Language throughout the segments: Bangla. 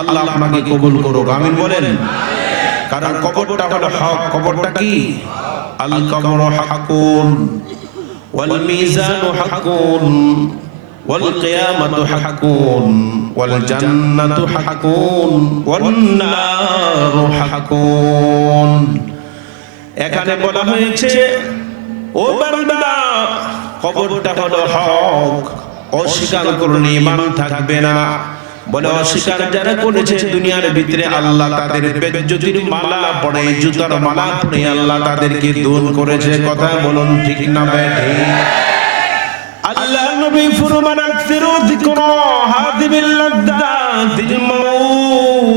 আল্লাহ আপনাকে কবুল করুক, আমিন বলেন। কারণ কবরটা হলো হক। কবরটা কি? আল কবরু হাক্কুন ওয়াল মিজানু হাক্কুন ওয়াল কিয়ামাতু হাক্কুন ওয়াল জান্নাতু হাক্কুন ওয়ান নারু হাক্কুন। এখানে বলা হয়েছে, ও বান্দা, কবরটা হলো হক, অস্বীকার করলে ঈমান থাকবে না। বলে অস্বীকার যারা করেছে দুনিয়ার ভিতরে আল্লাহ তাদের বেজ্জতির মালা পড়ে, জুতার মালা পড়ে আল্লাহ তাদেরকে দূর করেছে। কথা বলুন ঠিক না বেঠিক? আল্লাহ নবী ফরমান আকসিরু যিকরা হাদিবিল লাদ্দাতিল মাউত।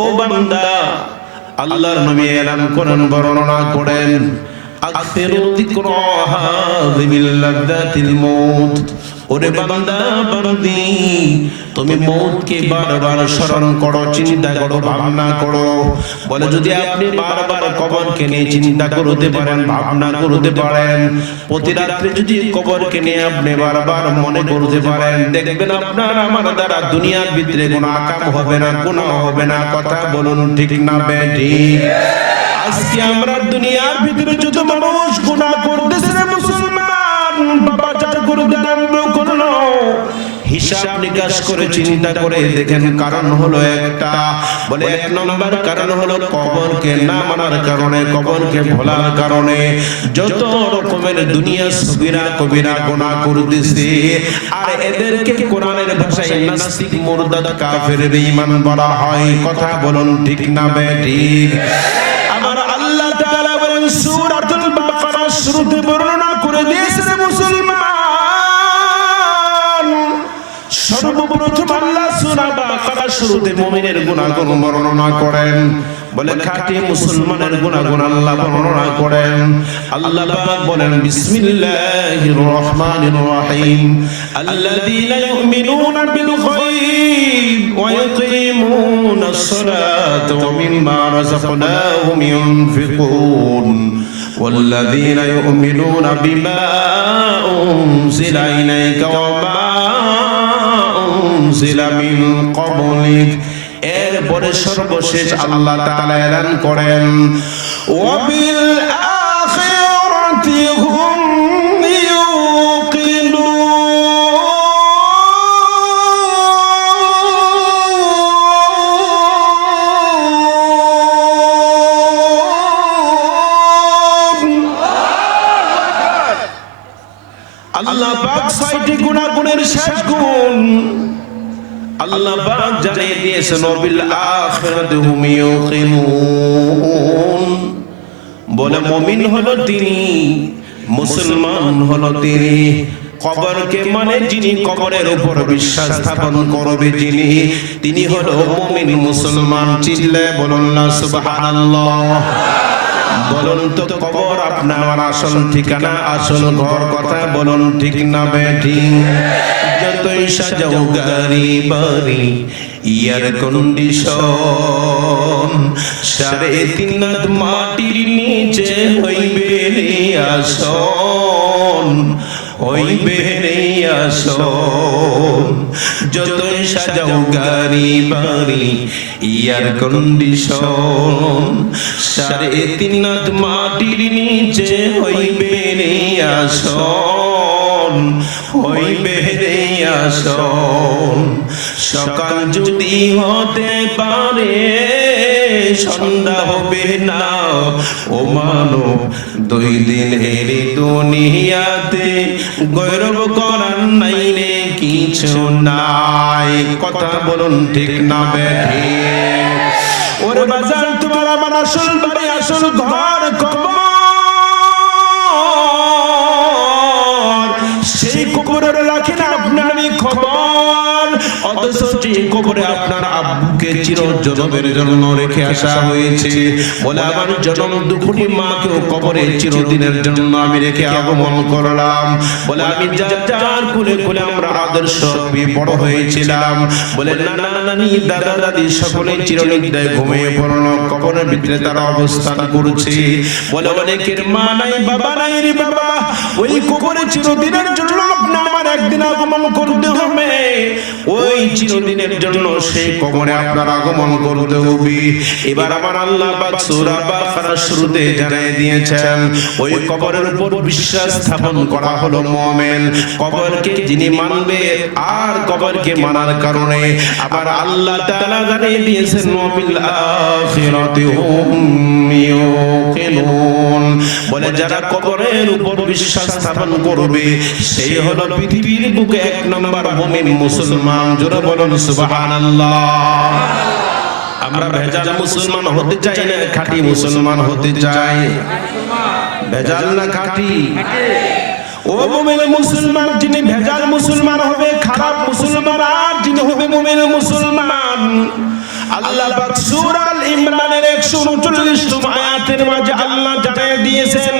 ও বান্দা, আল্লাহর নবী এলান করেন, বর্ণনা করেন, আকসিরু যিকরা হাদিবিল লাদ্দাতিল মাউত। ওরে বান্দা বান্দি, তুমি মওতকে বারবার স্মরণ করো, চিন্তা করো, ভাবনা করো। বলে যদি আপনি বারবার কবরকে নিয়ে চিন্তা করতে পারেন, ভাবনা করতে পারেন, প্রতি রাত্রে যদি কবরকে নিয়ে আপনি বারবার মনে করতে পারেন, দেখবেন আপনার আমার দ্বারা দুনিয়ার ভিতরে কোনো আকাম হবে না, গুনাহ হবে না। কথা বলুন ঠিক না বেঠিক? আজকে আমরা দুনিয়ার ভিতরে যত মানুষ গুনাহ করতেছে মুসলমান, বাবা চার করে আরম্ভ করলো, হিসাব নিকাশ করে চিন্তা করে দেখেন কারণ হলো একটা। বলে এক নম্বর কারণ হলো কবরকে না মানার কারণে, কবরকে ভোলার কারণে যত রকমের দুনিয়া সগীরা কবিরা গুনাহ করতেছে। আর এদেরকে কোরআনের ভাষায় নাস্তিক, মুরতাদ, কাফের, বেঈমান বলা হয়। কথা বলুন ঠিক না বেঠিক? আমার আল্লাহ তাআলা বলেন সূরাতুল বাকারা শুরুতে বর্ণনা করে দিয়েছেন মুসলমান, সর্বপ্রথম আল্লাহ সূরা বাকারা শুরুতে মুমিনের গুনাহগুণ বর্ণনা করেন। বলে খাঁটি মুসলমানের গুনাহগুণ আল্লাহ বর্ণনা করেন। আল্লাহ পাক বলেন বিসমিল্লাহির রহমানির রহিম, আল্লাযীনা ইউমিনুনা বিল গায়ব ওয়া ইয়াকিমুনাস সালাতা ওয়া মিম্মা রাযাকনাহুম ইউনফিকুন ওয়াল্লাযীনা ইউমিনুনা বিমা উনজিলা ইলাইকা ওয়া মা উনজিলা মিন ক্বাবলিক। এরপরে সর্বশেষ আল্লাহ তাআলা এলান করেন ওয়াবিল আখিরাতি হুম ইউকিনুন। আল্লাহ পাক ছয়টি গুনাহগুণের শেষ গুণ আল্লাহ পাক জানিয়ে দিয়েছেন ওয়াবিল আখিরাতি হুম ইউকিনুন। বলে মুমিন হলো তিনি, মুসলমান হলো তিনি। কবরকে মানে যিনি কবরের উপর বিশ্বাস স্থাপন করবে যিনি, তিনি হলো মুমিন মুসলমান। চিল্লায়ে বলুন না সুবহানাল্লাহ। বলুন তো কবর আপনার আসল ঠিকানা, আসল ঘর? কথা বলুন ঠিক না বেঠিক? যতই সাজাও গাড়ি বাড়ি এয়ার কন্ডিশন, 3.5 হাত মাটির নিচে হইবে রে আসন, হইবে রে আসন। যতই সাজাও গাড়ি বাড়ি এয়ার কন্ডিশন, 3.5 হাত মাটির নিচে হইবে রে আসন, হইবে রে আসন। সকাল যদি হতে পারে সন্ধ্যা হবে না ও মানব, 2 দিনের দুনিয়াতে গৌরব করার নাই রে কিছু নাই। কথা বলুন ঠিক না বেঠিক? ওরে বাজার তোমার আমার আসল বাড়ি, আসল ঘর কবর। সেই কবরের রাখি না আপনার খবর, অথচ যে কবরে আপনার আব্বুকে চিরজনমের জন্য রেখে আসা হয়েছে। বলে আমার জনম দুঃখী মাকেও কবরে চিরদিনের জন্য আমি রেখে আগমন করলাম। বলে আমি যার কুলে কুলে আমরা আদর্শ বড় হয়েছিলাম। বলে নানা নানি দাদা দাদি সকলে চিরনিদ্রায় ঘুমিয়ে পড়লো, কবরের ভিতরে তারা অবস্থান করছে। বলে অনেকের মা নাই বাবা নাই রে বাবা, ওই কবরে চিরদিনের জন্য আপনি আমার একদিন আগমন করতে হবে। চিরদিনের জন্য সেই কবরে আপনার আগমন করতে হবে। এবার আমার আল্লাহ পাক সূরা বাকারা শুরুতে জানিয়ে দিয়েছেন ওই কবরের উপর বিশ্বাস স্থাপন করা হলো মুমিন। কবরকে যিনি মানবে আর কবরকে মানার কারণে আবার আল্লাহ তাআলা জানিয়ে দিয়েছেন ওয়াবিল আখিরাতি হুম ইউকিনুন, বলে যারা কবরের উপর বিশ্বাস স্থাপন করবে সেই হলো পৃথিবীর বুকে এক নম্বর মুমিন মুসলমান। জোরে বলুন সুবহানাল্লাহ। আমরা ভেজাল মুসলমান হতে চাই না খাঁটি মুসলমান হতে চাই? ভেজাল না খাঁটি? ও মুমিন মুসলমান, যিনি ভেজাল মুসলমান হবে খারাপ মুসলমান, আর যিনি হবে মুমিন মুসলমান আল্লাহ পাক সূরা আল ইমরানের 139 আয়াতের মাঝে আল্লাহ জানিয়ে দিয়েছেন,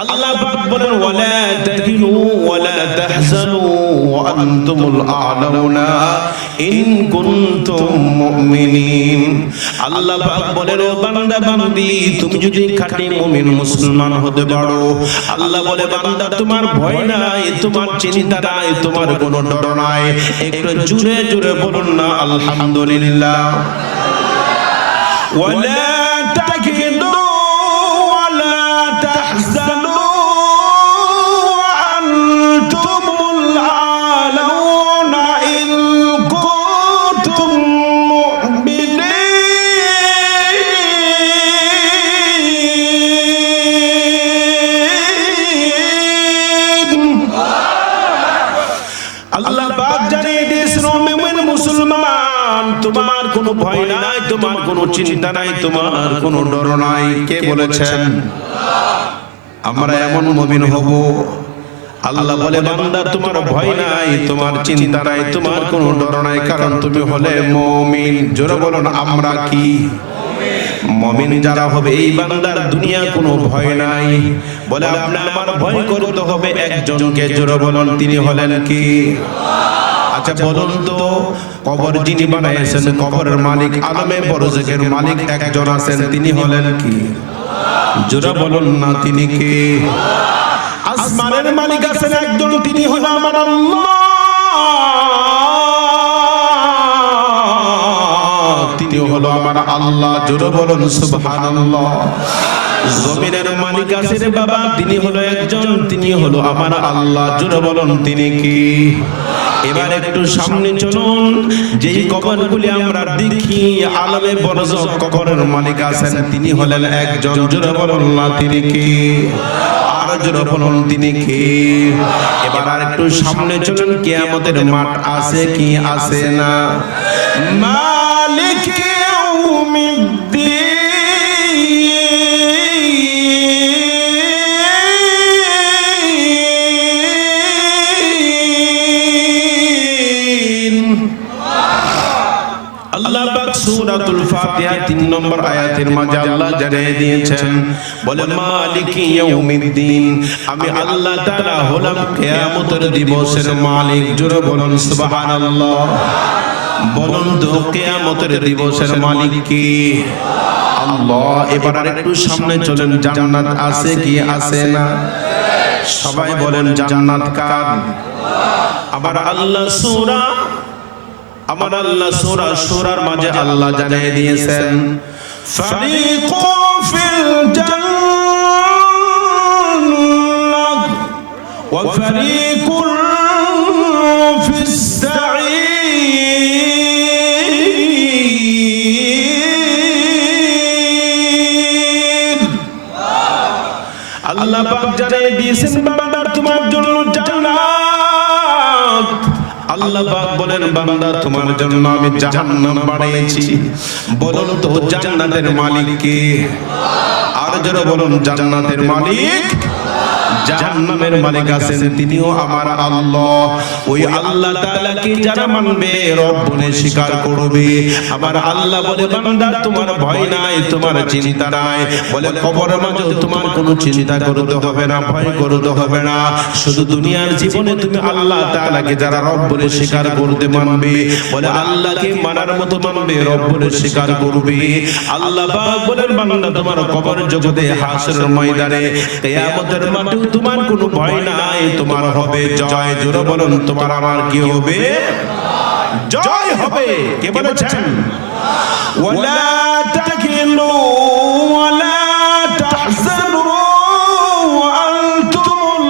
আল্লাহ পাক বলেন ওয়ালা তাহিনু ওয়ালা তাহজানু ওয়া আনতুমুল আ'লাউনা ইন কুনতুম মুমিনিন। আল্লাহ পাক বলেন ও বান্দা বান্দি, তুমি যদি খাঁটি মুমিন মুসলমান হতে পারো, আল্লাহ বলে বান্দা তোমার ভয় নাই, তোমার চিন্তা নাই, তোমার কোনো ডর নাই। একটু জোরে জোরে বলুন না আলহামদুলিল্লাহ। ওয়ালা তাহিনু ওয়ালা তাহজানু তোমার কোনো ভয় নাই, তোমার কোনো চিন্তা নাই, তোমার কোনো ডর নাই। কে বলেছেন? আমরা এমন মুমিন হব। আল্লাহ বলে বান্দা তোমার ভয় নাই, তোমার চিন্তা নাই, তোমার কোনো ডর নাই, কারণ তুমি হলে মুমিন। জোরে বলুন আমরা কি মুমিন? যারা হবে এই বান্দার দুনিয়া কোনো ভয় নাই। বলে আপনার আমার ভয় করতে হবে একজনকে। জোরে বলুন তিনি হলেন কি? আচ্ছা বলুন তো, কবর যিনি বানাইছেন, কবরের মালিক আলমে বরজকের মালিক একজন আছেন, তিনি হলেন কি? জোরে বলুন না তিনি কে? আসমানের মালিক আছেন একজন, তিনি হলেন আমার আল্লাহ, তিনি হলো আমার আল্লাহ। জোরে বলুন সুবহানাল্লাহ। জমিনের মালিক আছেন বাবা, তিনি হলো একজন, তিনি হলো আমার আল্লাহ। জোরে বলুন তিনি কি? এবার একটু সামনে চলুন, যেই কবরগুলি আমরা দেখি আলমে বরজক কবরের মালিক আছেন, তিনি হলেন একজন। জোরে বলুন না তিনি কি? আর জোরে বলুন তিনি কি? এবার আর একটু সামনে চলুন, কিয়ামতের মাঠ আছে কি আছে না? মালিক ইয়াউমিদ্দিন, আল্লাহ পাক সূরাতুল ফাতিহা 3 নম্বর আয়াতের মাঝে আল্লাহ জানিয়ে দিয়েছেন, বলে মালিক ইয়াউমিদ্দিন, আমি আল্লাহ তাআলা হলাম কিয়ামতের দিবসের মালিক। জোরে বলুন সুবহানাল্লাহ। বলুন তো কিয়ামতের দিবসের মালিক কি? আল্লাহ। এবার আরেকটু সামনে চলেন, জান্নাত আছে কি আছে না? সবাই বলেন জান্নাত কার? আবার আল্লাহ আমার আল্লাহ সূরা সূরার মাঝে আল্লাহ জানিয়ে দিয়েছেন, ফারিকুন ফিল জান্নাহ ওয়া ফারিকুন ফিস সাঈর। আল্লাহ পাক জানিয়ে দিয়েছেন বান্দা তোমার জন্য জান্নাত। আল্লাহ পাক বলেন বান্দা তোমার জন্য আমি জাহান্নাম বানিয়েছি। বলুন তো জান্নাতের মালিক কে? আর যারা বলুন জান্নাতের মালিক, জাহান্নামের মালিক আছেন তিনিও আমার আল্লাহ। ওই আল্লাহ তাআলাকে যারা মানবে, রব বলে স্বীকার করবে, আমার আল্লাহ বলে বান্দা তোমার ভয় নাই, তোমার চিন্তা নাই। বলে কবরের মাঝে তোমার কোনো চিন্তা করতে হবে না, ভয় করতে হবে না। শুধু দুনিয়ার জীবনে তুমি আল্লাহ তাআলাকে যারা রব বলে স্বীকার করতে মানবে, বলে আল্লাহকে মানার মতো মানবে, রব বলে স্বীকার করবে, আল্লাহ পাক বলেন বান্দা তোমার কবর জগতে হাসরের ময়দানে কিয়ামতের মাঠে তোমার কোনো ভয় নাই, তোমার হবে জয়। জোরে বলুন তোমার আমার কি হবে? জয় হবে। কে বলেছেন? ওয়ালা তাকিনু ওয়ালা তাহজানু ওয়া আনতুমুল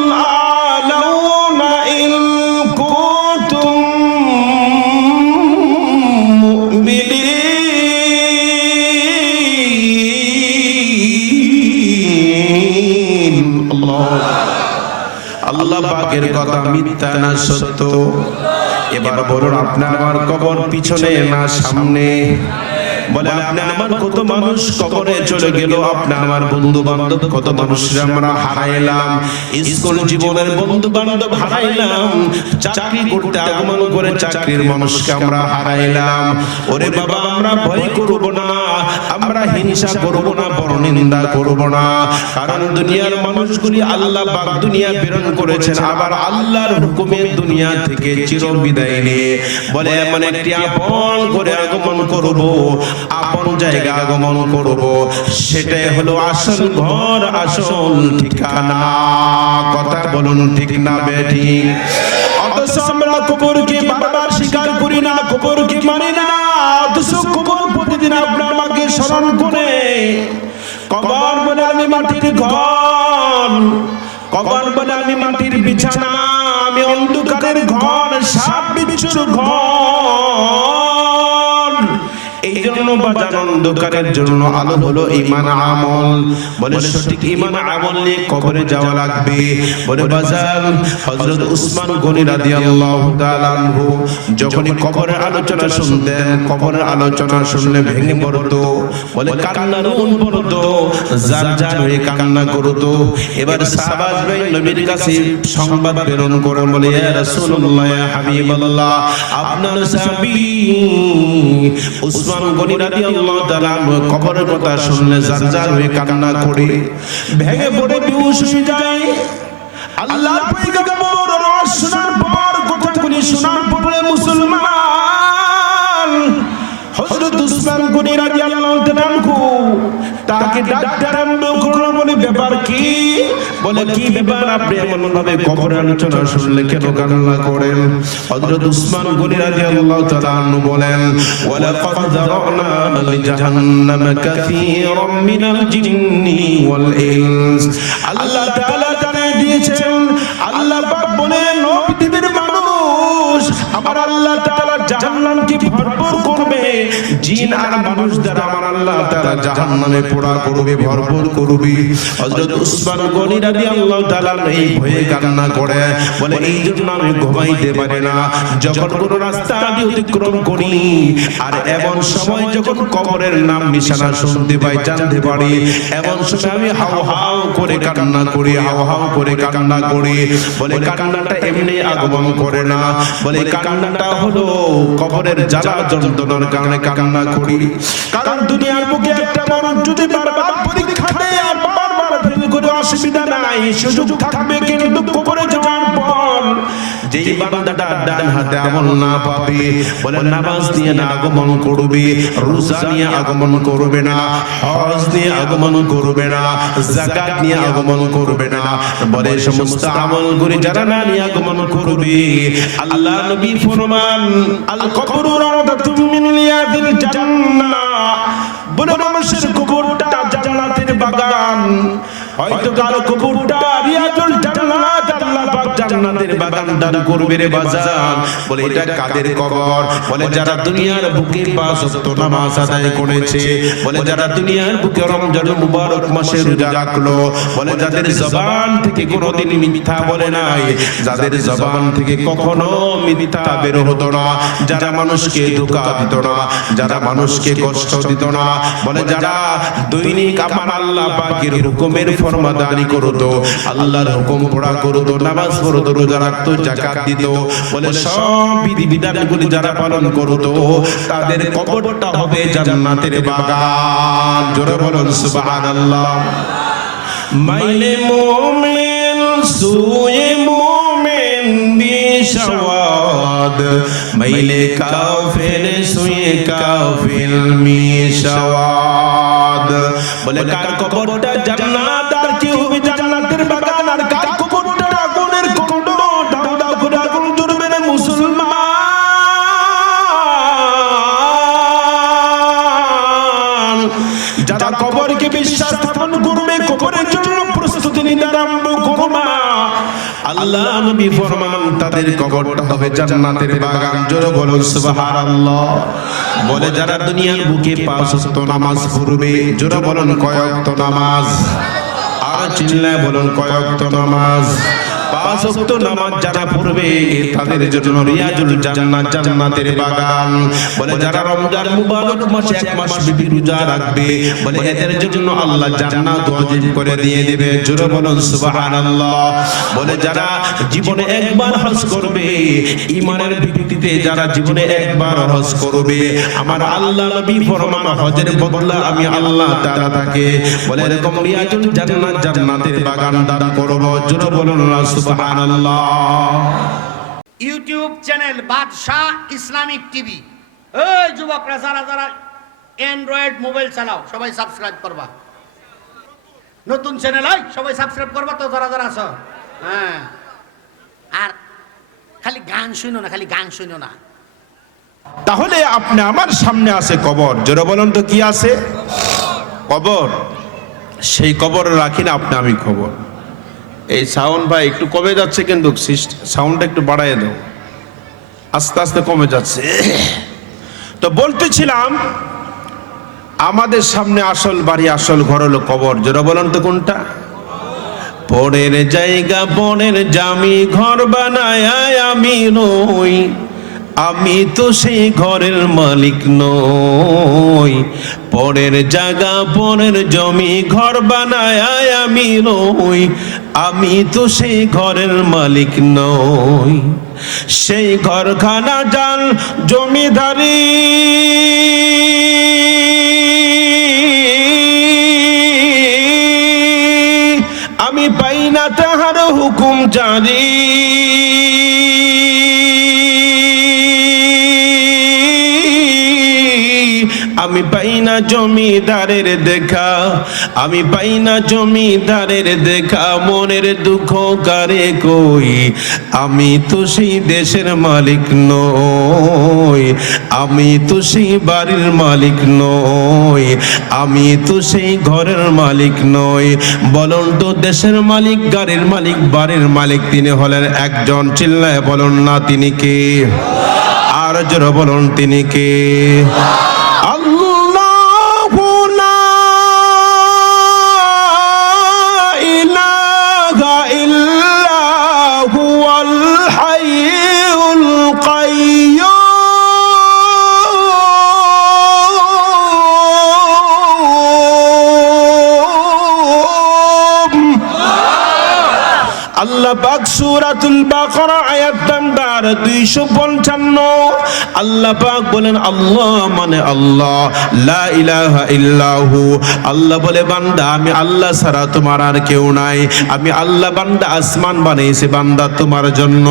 আলাউনা ইন কুনতুম মুমিনিন। আল্লাহ পাকের কথা মিথ্যা না সত্য? এবার বলুন, আপনার আমার কবর পিছনে না সামনে? বলে আপনি আমার কত মানুষ কবরে চলে গেল, আপনি আমার বন্ধু বান্ধব কত মানুষরা আমরা হারাইলাম, স্কুল জীবনের বন্ধু বান্ধব হারাইলাম, চাকরি করতে আগমন করে চাকরির মানুষকে আমরা হারাইলাম। ওরে বাবা, আমরা ভয় করব না, আমরা হিংসা করব না, পরনিন্দা করব না, কারণ দুনিয়ার মানুষগুলি আল্লাহ পাক দুনিয়া প্রেরণ করেছেন, আবার আল্লাহর হুকুমে দুনিয়া থেকে চিরবিদায় নিয়ে বলে এমন একটি আপন করে আগমন করব, আপন জায়গা আগমন করব, সেটাই হলো আসল ঘর, আসল ঠিকানা। কথা বলুন ঠিক না বেঠিক? অথচ আমরা কবরকে বারবার স্বীকার করি না, কবরকে মানি না, অথচ কবর প্রতিদিন আপনার আমাকে স্মরণ করে। কবর বলে আমি মাটির ঘর, কবর বলে আমি মাটির বিছানা, আমি অন্ধকারের ঘর, সাপ বিচ্ছুর ঘর। এই জন্য বাজার অন্ধকারের জন্য আলো হলো ঈমান আমল। বলে সঠিক ঈমান আমল নিয়ে কবরে যাওয়া লাগবে। বলে বাজার হযরত উসমান গনি রাদিয়াল্লাহু তাআলা আনহু যখনই কবরের আলোচনা শুনতেন, কবরের আলোচনা শুনলে ভেঙে পড়তো, বলে কান্নার উন পড়তো, জার জার হয়ে কান্না করতো। এবার সাহাবাজ ভাই নবীর কাছে সংবাদ প্রেরণ করে বলে, ইয়া রাসূলুল্লাহ, ইয়া হাবিবাল্লাহ, আপনার সাহাবী উসমান গনি রাদিয়াল্লাহু তাআলা আনহু কবরের কথা শুনলে জার জার হয়ে কান্না করে ভেঙে পড়ে বেহুশ হয়ে যায়। আল্লাহর পয়গম্বর ওয়াজ শোনার পর, কথাগুলি শোনার পরে মুসলমান হযরত উসমান গনি রাদিয়াল্লাহু তাআলা আনহু তাকে ডাক্তার আরম্ভ করলো। বলে ব্যাপার কি? বলে কি ব্যাপার, আপনি এমন ভাবে কবরের আলোচনা শুনলে কেন কান্না করেন? হযরত উসমান গনি রাদিয়াল্লাহু তাআলা আনহু বলেন, ওয়ালাকাদ যারানা লিজাহান্নামা কাসীরাম মিনাল জিন্নি ওয়াল ইনস। আল্লাহ তাআলা জানিয়ে দিয়েছেন, আল্লাহ পাক বলেন, ও পৃথিবীর মানুষ, আমার আল্লাহ তাআলা জাহান্নামকে ভরপুর করবে, জিন আর মানুষ দ্বারা আমার আল্লাহ তাআলা জাহান্নামে পোড়া করবে, ভরপুর করবে। হযরত উসমান গনি রাদিয়াল্লাহু তাআলা এই ভয়ে কান্না করে, বলে এই জন্য আমি ঘুমাইতে পারি না, যখন কোন রাস্তা দিয়ে অতিক্রম করি আর এমন সময় যখন কবরের নাম নিশানা শুনতে পাই, জানতে পারি, এমন সময় আমি হাউ হাউ করে কান্না করি, হাউ হাউ করে কান্না করি। বলে কান্নাটা এমনি আগমন করে না, বলে কান্নাটা হলো কবরের জ্বালা যন্ত্রণার কারণে কান্না করি। কারণ দুনিয়ার বুকে একটা মানুষ যদি বারবার পরীক্ষা দেয় আর বারবার ফেল করে অসুবিধা নাই, সুযোগ থাকবে, কিন্তু কবরে যাওয়ার পর যেই বান্দাটা ডান হাতে আমল না পাবে, বলে নামাজ নিয়ে না আগমন করবে, রোজা নিয়ে আগমন করবে না, হজ নিয়ে আগমন করবে না, যাকাত নিয়ে আগমন করবে না, বলে সমস্ত আমলগুলি যারা না নিয়ে আগমন করবে, আল্লাহ নবী ফরমান, আল কবরু রাওদাতুম মিন রিয়াদিল জান্নাহ, বলে মানুষের কবরটা জান্নাতের বাগান। হয়তো কারো কবরটা রিয়াদুল জান্নাত, আল্লাহ পাক জান্নাতের বাগান দান করবে রে বাজার। বলে এটা কাদের কবর? বলে যারা দুনিয়ার বুকে পাঁচ ওয়াক্ত নামাজ আদায় করেছে, বলে যারা দুনিয়ার বুকে রমজানুল মুবারক মাসে রোজা রাখলো, বলে যাদের জবান থেকে কোনোদিন মিথ্যা বলে নাই, যাদের জবান থেকে কখনো মিথ্যা বের হতো না, যারা মানুষকে ধোঁকা দিত না, যারা মানুষকে কষ্ট দিত না, বলে যারা দৈনিক আমার আল্লাহ পাকের হুকুমের ফরমাদারি করতো, আল্লাহর হুকুম পড়া করতো, নামাজ পড়তো, রোজা রাখতো, যাকাত দিত, বলে সব বিধি বিধানগুলি যারা পালন করতো, তাদের কবরটা হবে জান্নাতের বাগান। জোরে বলুন সুবহানাল্লাহ। মাইলে মুমিন সুয়ে মুমিন বিশাওয়াদ, মাইলে কাফির সুয়ে কাফির মিশাওয়াদ। বলে কার কবরটা জান্নাত আর কি হবে জান্নাতের বাগান, আর কার কবরটা আগুনের কুণ্ড, দাও দাও করে আগুন জ্বলবে রে মুসলমান। যারা কবরকে বিশ্বাস স্থাপন করবে, কবরের জন্য প্রস্তুতি নিতে আরম্ভ করবে, আল্লাহ নবী ফরমান তাদের কবরটা হবে জান্নাতের বাগান। জোরে বলুন সুবহানাল্লাহ। বলে যারা দুনিয়ার বুকে 5 ওয়াক্ত নামাজ পড়বে, জোরে বলুন কয় ওয়াক্ত নামাজ? আর চিল্লায় বলুন কয় ওয়াক্ত নামাজ? 5 ওয়াক্ত নামাজ যারা পড়বে তাদের জন্য রিয়াজুল জান্নাত, জান্নাতের বাগান। বলে যারা রমজান মুবারক মাসে 1 মাস বিবি রোজা রাখবে, বলে এদের জন্য আল্লাহ জান্নাত ওয়াজিব করে দিয়ে দিবে। জোরে বলুন সুবহানাল্লাহ। বলে যারা জীবনে একবার হজ করবে, ঈমানের ভিত্তিতে যারা জীবনে একবার হজ করবে, আমার আল্লাহ নবী ফরমান হজের বদলা আমি আল্লাহ তাআলা তাকে বলে এরকম রিয়াজুল জান্নাত, জান্নাতের বাগান দান করব। জোরে বলুন সুবহানাল্লাহ। ইউটিউব চ্যানেল বাদশাহ ইসলামিক টিভি। এই যুবকরা যারা যারা অ্যান্ড্রয়েড মোবাইল চালাও সবাই সাবস্ক্রাইব করবা। নতুন চ্যানেল হয় সবাই সাবস্ক্রাইব করবা তো যারা যারা আছো। হ্যাঁ, আর খালি গান শুনো না, খালি গান শুনো না। তাহলে আপনি আমার সামনে আছে কবর। জোরে বলুন তো কি আছে? কবর। সেই কবর রাখি না আপনি আমি খবর। এই সাউন্ড ভাই একটু কমে যাচ্ছে, কিন্তু সাউন্ডটা একটু বাড়ায় দাও, আস্তে আস্তে কমে যাচ্ছে। তো বলতেছিলাম আমাদের সামনে আসল বাড়ি, আসল ঘর হলো কবর। জোরে বলুন তো কোনটা? পরের জায়গা পরের জামি ঘর বানায় আমি নই, আমি তো সেই ঘরের মালিক নই। পরের জায়গা পরের জমি ঘর বানায় আমি নই, আমি তো সেই ঘরের মালিক নই। সেই ঘরখানা জান জমিদারি, আমি পাই না তাহার হুকুম জারি। আমি পাই না জমিদারের দেখা, আমি পাই না জমিদারের দেখা। মনের দুঃখ কারে কই, আমি তো সেই দেশের মালিক নই, আমি তো সেই বাড়ির মালিক নই, আমি তো সেই ঘরের মালিক নই। বলুন তো দেশের মালিক, গাড়ির মালিক, বাড়ির মালিক তিনি হলেন একজন। চিল্লায় বলুন না তিনি কে? আর জোরে বলুন তিনি কে? আল্লাহ পাক সূরাতুল বাকারা আয়াত নাম্বার 255 আল্লাহ পাক বলেন আল্লাহ মানে আল্লাহ, লা ইলাহা ইল্লাহু। আল্লাহ বলে বান্দা আমি আল্লাহ ছাড়া তোমার আর কেউ নাই। আমি আল্লাহ বান্দা আসমান বানাইছি বান্দা তোমার জন্য।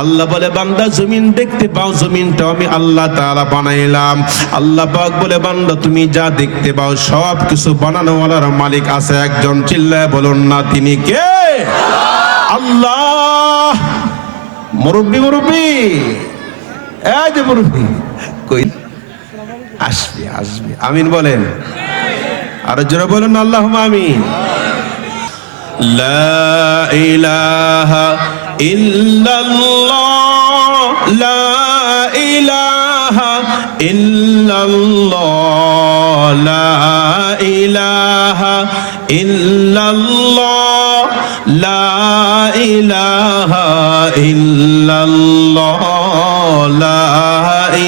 আল্লাহ বলে বান্দা জমিন দেখতে পাও, জমিনটা আমি আল্লাহ তাআলা বানাইলাম। আল্লাহ পাক বলে বান্দা তুমি যা দেখতে পাও সব কিছু বানানোওয়ালার মালিক আছে একজন। চিল্লায় বলুন না তিনি কে? আল্লাহ। মুরব্বি মুরব্বি, এই যে মুরব্বি কই আসবে আসবে, আমিন বলেন। আর জোরে বলুন আল্লাহুম্মা আমিন। লা ইলাহা ইল্লাল্লাহ, লা ইলাহা ইল্লাল্লাহ, লা ইলাহা ইল্লাল্লাহ, লা ইলাহা ইল্লাল্লাহ, লা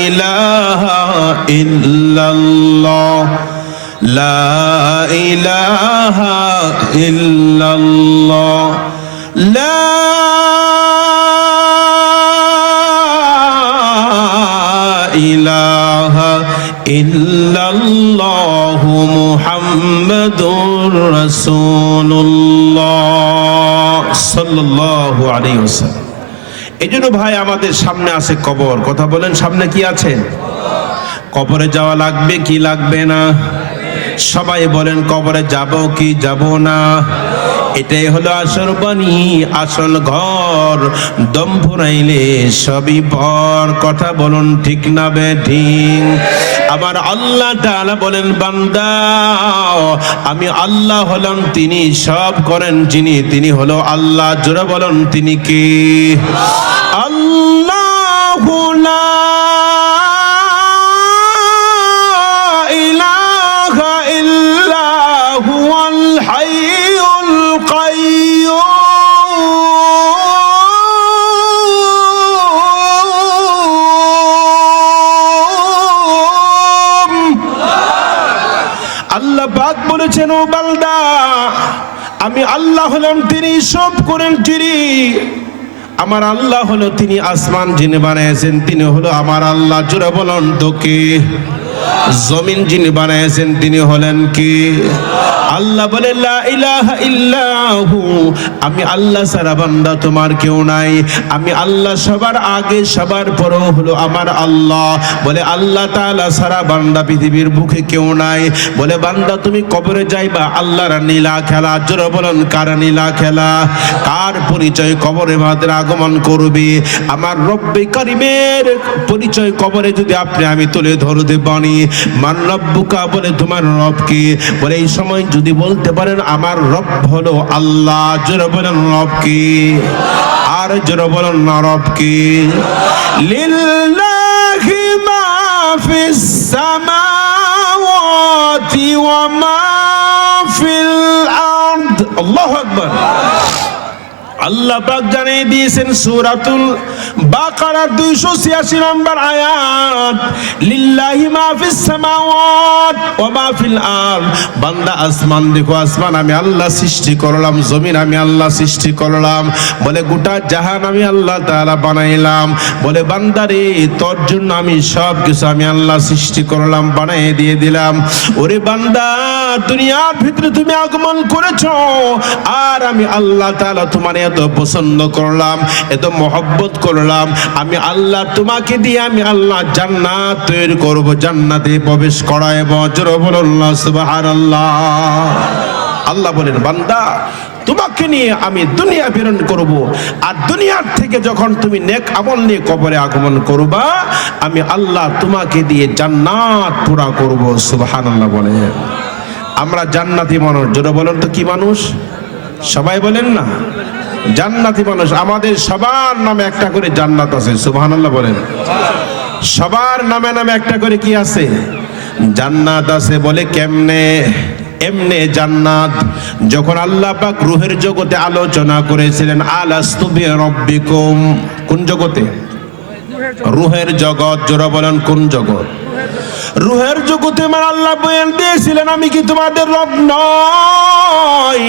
ইলাহা ইল্লাল্লাহ, লা ইলাহা ইল্লাল্লাহ, লা ইলাহা ইল্লাল্লাহ মুহাম্মাদুর রাসূলুল্লাহ সাল্লাল্লাহু আলাইহি ওয়াসাল্লাম। এইজন্য ভাই আমাদের সামনে আছে কবর। কথা বলেন সামনে কি আছে? কবরে যাওয়া লাগবে কি লাগবে না? সবাই বলেন কবরে যাব কি যাব না? এটাই হলো আসল বাণী, আসল ঘর। দম ফুরাইলে সবই পর। কথা বলুন ঠিক না বেঠিক? আমার আল্লাহ তাআলা বলেন, বান্দা আমি আল্লাহ হলাম, তিনি সব করেন যিনি, তিনি হলো আল্লাহ। জোরে বলুন তিনি কে? আল্লাহু লা ইলাহা ইল্লা হুয়াল হাইয়ুল কাইয়্যুম। আল্লাহ পাক বলেছেন, ও বান্দা আমি আল্লাহ হলাম, তিনি সব করেন যিনি। আমার আল্লাহ হলো, তিনি আসমান যিনি বানিয়েছেন তিনি হলো আমার আল্লাহ। জোরে বলুন তো কে? জমিন যিনি বানিয়েছেন তিনি হলেন কি? আল্লাহ বলে, লা ইলাহা ইল্লাহু, আমি আল্লাহ ছাড়া বান্দা তোমার কেউ নাই। আমি আল্লাহ সবার আগে সবার পরেও হলো আমার আল্লাহ। বলে আল্লাহ তাআলা ছাড়া বান্দা পৃথিবীর বুকে কেউ নাই। বলে বান্দা তুমি কবরে যাইবা, আল্লাহর নীলা খেলা। জোরে বলুন কার নীলা খেলা? কার পরিচয় কবরে মাদের আগমন করবে? আমার রব্বে কারিমের পরিচয় কবরে যদি আপনি আমি তুলে ধরতে পারি। মান রব্বুকা, বলে তোমার রব কি? বলে এই সময় যদি বলতে পারেন আমার রব হলো আল্লাহ। জোরে বলেন রব কি? আর জোরে বলেন না রব কি? লিল্লাহি মা ফিস সামাওয়াতি ওয়া মা ফিল আরদ। আল্লাহু আকবার। আল্লাহ পাক জানিয়ে দিয়েছেন সূরাতুল বাকারা 286 নম্বর আয়াত, লিল্লাহি মা ফিস সামাওয়াত ওয়া মা ফিল আরদ। বান্দা আসমান দেখো, আসমান আমি আল্লাহ সৃষ্টি করলাম, জমিন আমি আল্লাহ সৃষ্টি করলাম। বলে গোটা জাহান আমি আল্লাহ তাআলা বানাইলাম। বলে বান্দারে তোর জন্য আমি সব কিছু আমি আল্লাহ সৃষ্টি করলাম, বানিয়ে দিয়ে দিলাম। ওরে বান্দা দুনিয়ার ভিতরে তুমি আগমন করেছো, আর আমি আল্লাহ তাআলা তোমার এত পছন্দ করলাম, এত মহব্বত করলাম। আমি আল্লাহ তোমাকে দিয়ে আমি আল্লাহ জান্নাত তৈরি করব, জান্নাতে প্রবেশ করাইব। জোরে বলুন সুবহানাল্লাহ। আল্লাহ বলেন, বান্দা তোমাকে নিয়ে আমি দুনিয়া প্রেরণ করব, আর দুনিয়ার থেকে যখন তুমি নেক আমল নিয়ে কবরে আগমন করবা, আমি আল্লাহ তোমাকে দিয়ে জান্নাত পুরা করব। সুবহানাল্লাহ বলেন। আমরা জান্নাতি মানুষ। জোরে বলেন তো কি মানুষ? সবাই বলেন না জান্নাতি মানুষ। আমাদের সবার নামে একটা করে জান্নাত আছে। সুবহানাল্লাহ বলেন। সবার নামে নামে একটা করে কি আছে? জান্নাত আছে। বলে কেমনে? এমনে জান্নাত যখন আল্লাহ পাক রূহের জগতে আলোচনা করেছিলেন, আলাস্তু বিরাব্বিকুম। কোন জগতে? রূহের জগৎ। জোরে বলেন কোন জগৎ? রূহের জগতে আমার আল্লাহ বয়ান দিয়েছিলেন, আমি কি তোমাদের রব নই?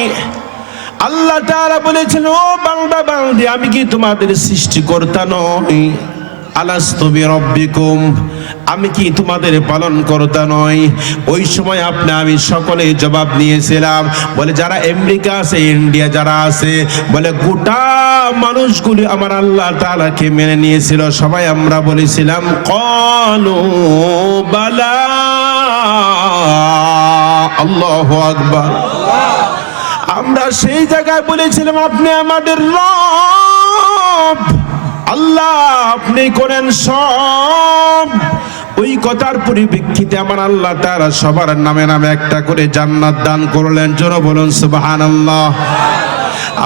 আল্লাহ তাআলা বলেছেন, ও বান্দা বান্দি আমি কি তোমাদের সৃষ্টিকর্তা নই? আলাস্তু বিরাব্বিকুম, আমি কি তোমাদের পালন কর্তা নই? ওই সময় আপনি আমি সকলে জবাব নিয়েছিলাম। বলে যারা আমেরিকা আছে, ইন্ডিয়া যারা আছে, বলে গোটা মানুষগুলি আমার আল্লাহ তাআলাকে মেনে নিয়েছিল। সবাই আমরা বলেছিলাম ক্বালু বালা। আল্লাহু আকবার। আমরা সেই জায়গায় বলেছিলাম আপনি আমাদের রব, আল্লাহ আপনি করেন সব। ওই কথার পরিপ্রেক্ষিতে আমার আল্লাহ তাআলা সবার নামে নামে একটা করে জান্নাত দান করলেন। জোরে বলুন সুবহানাল্লাহ।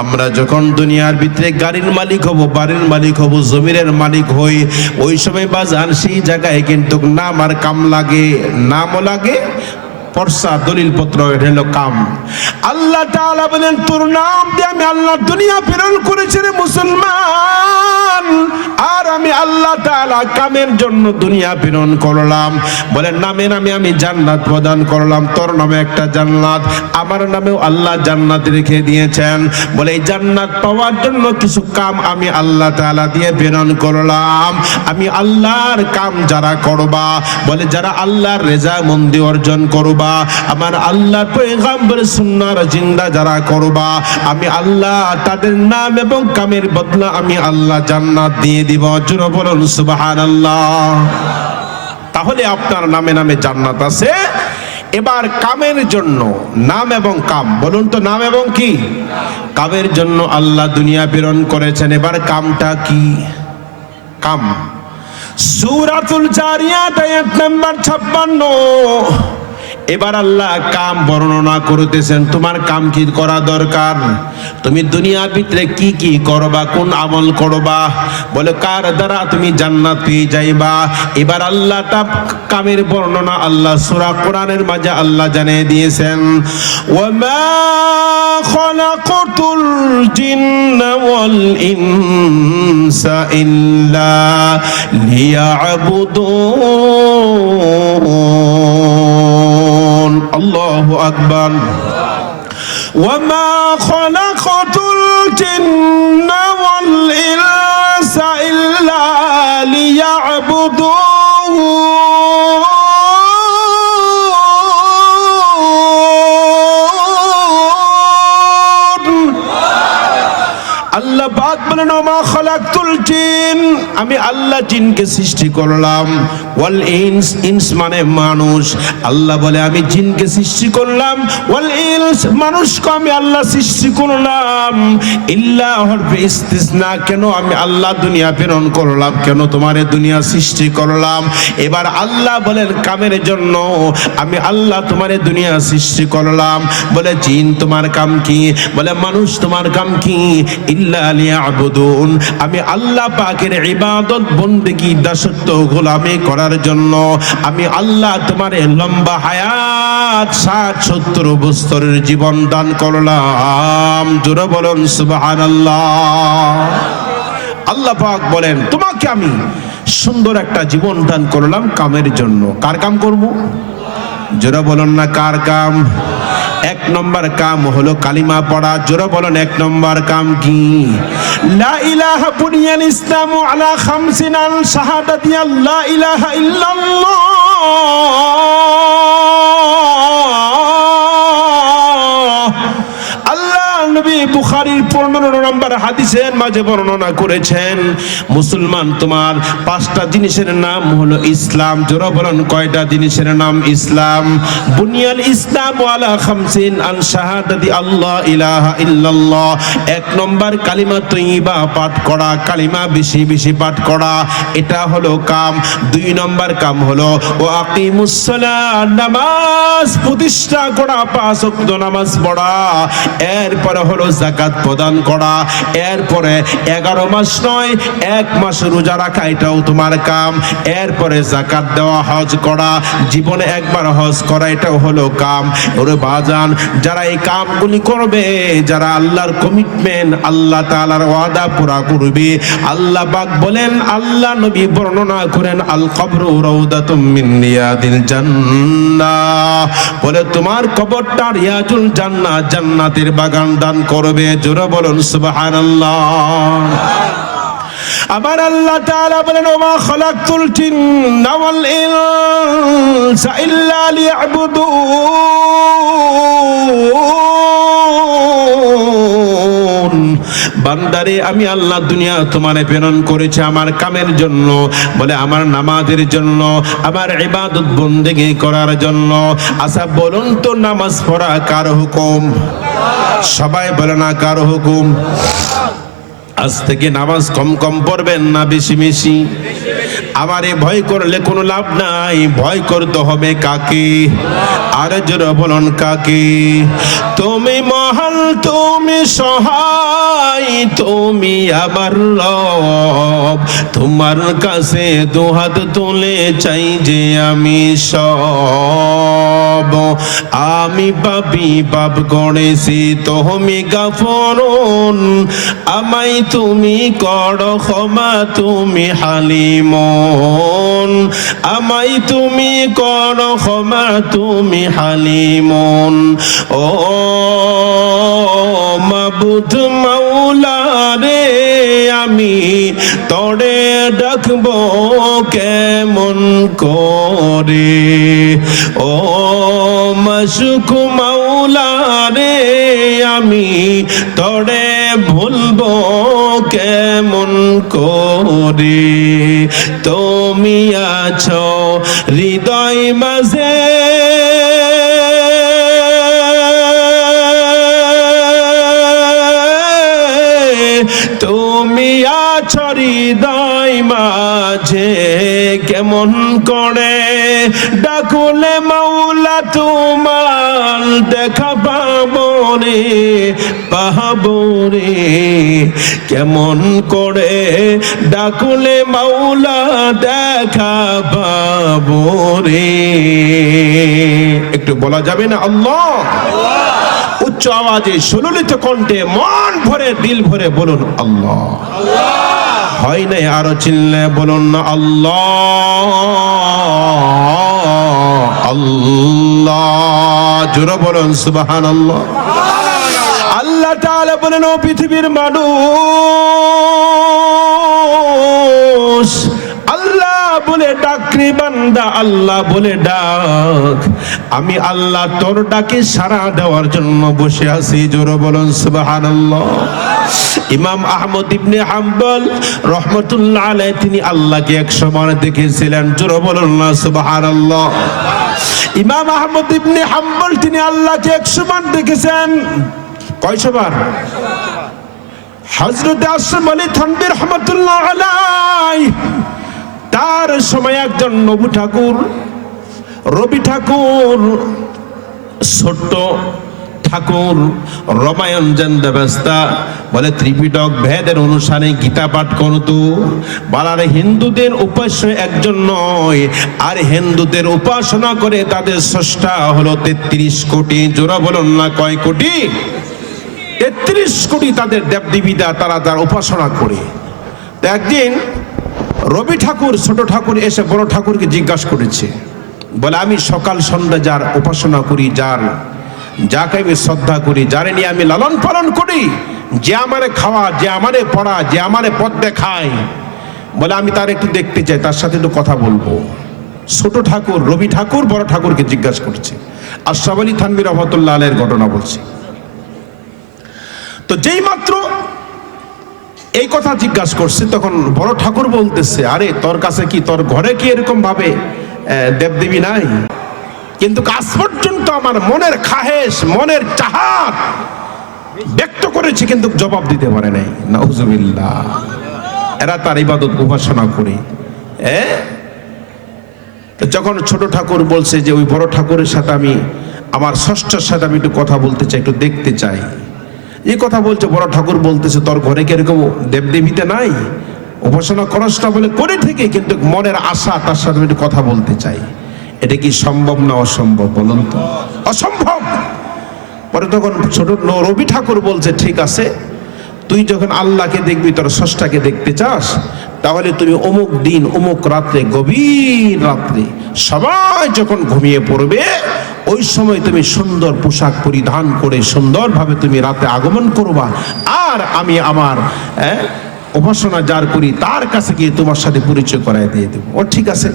আমরা যখন দুনিয়ার ভিতরে গাড়ির মালিক হব, বাড়ির মালিক হব, জমিনের মালিক হই, ওই সময় বাজান সেই জায়গায় কিন্তু নাম আর কাম লাগে, নামও লাগে, পর্সা দলিল পত্র, এটা হলো কাম। আল্লাহ তাআলা বলেন, তোর নাম দিয়ে আমি আল্লাহ দুনিয়া প্রেরণ করেছি রে মুসলমান, আর আমি আল্লাহ তাআলা কামের জন্য দুনিয়া প্রেরণ করলাম। বলেন নামে নামে আমি জান্নাত প্রদান করলাম। তোর নামে একটা জান্নাত, আমার নামেও আল্লাহ জান্নাত রেখে দিয়েছেন। বলে এই জান্নাত পাওয়ার জন্য কিছু কাম আমি আল্লাহ তাআলা দিয়ে প্রেরণ করলাম। আমি আল্লাহর কাম যারা করবা, বলে যারা আল্লাহর রেজামন্দি অর্জন করবা, আমার আল্লাহর পয়গম্বরের সুন্নাহ জিন্দা যারা করবা, আমি আল্লাহ তাদের নাম এবং কামের বদলা আমি আল্লাহ জান্নাত দিয়ে দিব। জোরে বলুন সুবহানাল্লাহ। তাহলে আপনার নামে নামে জান্নাত আছে। এবার কামের জন্য নাম এবং কাম, বলুন তো নাম এবং কি? কামের জন্য আল্লাহ দুনিয়া প্রেরণ করেছেন। এবার কামটা কি? কাম সূরাতুল জারিয়াত আয়াত নাম্বার 56। এবার আল্লাহ কাম বর্ণনা করতেছেন। তোমার কাম কি করা দরকার? তুমি দুনিয়ার ভিতরে কি কি করবা, কোন আমল করবা, বলে কার দ্বারা তুমি জান্নাত পেয়ে যাইবা। এবার আল্লাহ তা কামের বর্ণনা আল্লাহ সূরা কোরআনের মাঝে আল্লাহ জানিয়ে দিয়েছেন, ওয়ামা খালাকাতুল জিন্না ওয়াল ইনসা ইল্লা লিয়াবুদুন। আল্লাহু আকবার। ওয়ামা খালাকাতুল জিন্না ওয়াল ইনসা ইল্লা লিয়াবুদুন। আল্লাহ পাক বলেন, ওমা খালাকতুল জিন, আমি আল্লাহ জিনকে সৃষ্টি করলাম, ওয়াল ইনস, ইনস মানে মানুষ। আল্লাহ বলে আমি জিনকে সৃষ্টি করলাম, ওয়াল ইনস মানুষকে আমি আল্লাহ সৃষ্টি করলাম, ইল্লা হরফে ইস্তিসনা, কেন আমি আল্লাহ দুনিয়া প্রেরণ করলাম, কেন তোমার দুনিয়া সৃষ্টি করলাম। এবার আল্লাহ বলেন কামের জন্য আমি আল্লাহ তোমার দুনিয়া সৃষ্টি করলাম। বলে জিন তোমার কাম কি? বলে মানুষ তোমার কাম কি? ইল্লা লিয়াবুদুন, আমি আল্লাহ পাকের ইবাদত বন্দেগী দাসত্ব গোলামি করার জন্য আমি আল্লাহ তোমার লম্বা হায়াত 60-70 বছরের জীবন দান করলাম। জোরে বলুন সুবহানাল্লাহ। আল্লাহ পাক বলেন তোমাকে আমি সুন্দর একটা জীবন দান করলাম কামের জন্য। কার কাম করব? জোরে বলুন না কার কাম? এক নম্বর কাম হলো কালিমা পড়া। জোরে বলেন এক নম্বর কাম কি? লা ইলাহা বুনিয়াল ইসলামু আলা খামসিন আল শাহাদাতি আল্লা ইলাহা ইল্লাল্লাহ নবী বুখারীর 15 নম্বর হাদিসের মাঝে বর্ণনা করেছেন, মুসলমান তোমার 5টা জিনিসের নাম হলো ইসলাম। জোরে বলেন কয়টা জিনিসের নাম ইসলাম? বুনিয়াল ইসলাম আলা খামসিন আন শাহাদাতি আল্লাহ ইলাহা ইল্লাল্লাহ। 1 নম্বর কালিমা তয়্যিবা পাঠ করা, কালিমা বেশি বেশি পাঠ করা, এটা হলো কাম। 2 নম্বর কাম হলো ওয়া আকিমুস সালাত, নামাজ প্রতিষ্ঠা করা, 5 ওয়াক্ত নামাজ পড়া। এরপরে হলো যাকাত প্রদান করা। এরপরে 11 মাস নয় 1 মাস রোজা রাখা, এটাও তোমার কাম। এরপরে যাকাত দেওয়া, হজ করা, জীবনে একবার হজ করা, এটাও হলো কাম। ওরে বাজান, যারা এই কামগুলি করবে, যারা আল্লাহর কমিটমেন্ট, আল্লাহ তাআলার ওয়াদা পুরা করবে, আল্লাহ পাক বলেন, আল্লাহ নবী বর্ণনা করেন, আল কবরু রাউদাতুম মিন রিয়াদিল জান্নাহ, বলে তোমার কবরটা রিয়াজুল জান্নাহ, জান্নাতের বাগান দান করবে। জোরে বলুন সুবহানাল্লাহ। আবার আল্লাহ তাআলা বলেন, ওমা খালাকতুল জিন্না ওয়াল ইনসা ইল্লা লিয়াবুদুন। বান্দারে আমি আল্লাহ দুনিয়া তোমারে প্রেরণ করেছি আমার কামের জন্য, বলে আমার নামাজের জন্য, আমার ইবাদত বন্দেগী করার জন্য। আচ্ছা বলুন তো নামাজ পড়া কার হুকুম? সবাই বলে না কার হুকুম? আজ থেকে নামাজ কম কম পড়বেন না বেশি বেশি? আমারে ভয় করলে কোনো লাভ নাই, ভয় করতে হবে কাকে? আরে জোরে বলুন কাকে? তুমি মহান, তুমি সহায়, তুমি আমার রব, তোমার কাছে দুহাত তুলে চাই যে আমি সব। আমি পাপী, পাপ করেছি, তুমি গাফরুন, আমায় তুমি করো ক্ষমা, তুমি হালিমুন, আমায় তুমি করো ক্ষমা, তুমি হালিমুন। ও মাবুদ মাওলা রে, আমি তোরে ডাকবো কেমন করে? ও মাশুক মাওলা রে, আমি তোরে ভুলবো কেমন করে? তুমি আছো হৃদয় মাঝে, করে ডাকলে মাওলা তোমার দেখা পাবো রে কেমন করে ডাকলে মাওলা দেখা পাবো রে। একটু বলা যাবে না আল্লাহ? উচ্চ আওয়াজে সুললিত কণ্ঠে মন ভরে দিল ভরে বলুন আল্লাহ। হয় নাই আরো চিল্লে বলুন না আল্লাহ আল্লাহ। জোরে বলুন সুবহানাল্লাহ। আল্লাহ তাআলা বলেন, ও পৃথিবীর মানুষ, আল্লাহ বলে ডাক রে বান্দা, আল্লাহ বলে ডাক। আমি আল্লাহ তোর ডাকে সাড়া দেওয়ার জন্য বসে আছি। জোরে বলুন সুবহানাল্লাহ। ইমাম আহমদ ইবনে হাম্বল রহমতুল্লাহ আলাইহি তিনি আল্লাহকে এক সময় দেখেছিলেন। জোরে বলুন না সুবহানাল্লাহ। ইমাম আহমদ ইবনে হাম্বল তিনি আল্লাহকে এক সময় দেখেছেন। কয়শবার? হযরত আশরাফ আলী থানভী রহমাতুল্লাহ আলাইহি তার সময় একজন রবি ঠাকুর ছোট্ট ঠাকুর রামায়ণ জানতে ব্যস্ত, বলে ত্রিপিটক ভেদের অনুসারে গীতা পাঠ করতো। বলার হিন্দুদের উপাস্য একজন নয়, আর হিন্দুদের উপাসনা করে তাদের স্রষ্টা হলো ৩৩ কোটি। জোরা বলুন না কয় কোটি? ৩৩ কোটি তাদের দেবদেবীরা, তারা তার উপাসনা করে। তো একদিন রবি ঠাকুর ছোট ঠাকুর এসে বড় ঠাকুরকে জিজ্ঞাসা করেছে, বলে আমি সকাল সন্ধ্যা যার উপাসনা করি, যাকে আমি শ্রদ্ধা করি, যারে নিয়ে আমি লালন পালন করি, যে আমারে খাওয়া, যে আমারে পড়া, যে আমারে পথ দেখায়, বলে আমি তার একটু দেখতে চাই, তার সাথে একটু কথা বলবো। ছোট ঠাকুর রবি ঠাকুর বড় ঠাকুরকে জিজ্ঞাসা করছে। আশরাফ আলী থানভী রহমাতুল্লাহ আলাইহির ঘটনা বলছে। তো যেই মাত্র এই কথা জিজ্ঞাসা করছে, তখন বড় ঠাকুর বলতেছে, আরে তোর কাছে কি, তোর ঘরে কি এরকম ভাবে দেবদেবী নাই? কিন্তু আজ পর্যন্ত আমার মনের খাহেশ, মনের চাহাত ব্যক্ত করেছে, কিন্তু জবাব দিতে পারে নাই। নাউজুবিল্লাহ। এরা তার ইবাদত উপাসনা করে। যখন ছোট ঠাকুর বলছে যে ওই বড় ঠাকুরের সাথে আমি, আমার ষষ্ঠের সাথে আমি একটু কথা বলতে চাই, একটু দেখতে চাই, এই কথা বলছে, বড় ঠাকুর বলতেছে, তোর ঘরে কি এরকম দেবদেবীতে নাই? উপাসনা করস না? বলে করে থেকে, কিন্তু মনের আশা, তার সাথে একটু কথা বলতে চাই। এটা কি সম্ভব না অসম্ভব বলুন তো? অসম্ভব। পরে তখন ছোট রবি ঠাকুর বলছে, ঠিক আছে, তুই যখন আল্লাহকে দেখবি, তোর স্রষ্টাকে দেখতে চাস, তাহলে তুমি অমুক দিন অমুক রাত্রে, গভীর রাত্রে সবাই যখন ঘুমিয়ে পড়বে, ওই সময় তুমি সুন্দর পোশাক পরিধান করে সুন্দরভাবে তুমি রাতে আগমন করবা, আর আমি আমার উপাসনা যার করি তার কাছে গিয়ে তোমার সাথে পরিচয় করায় দিয়ে দেবো। ও ঠিক আছে।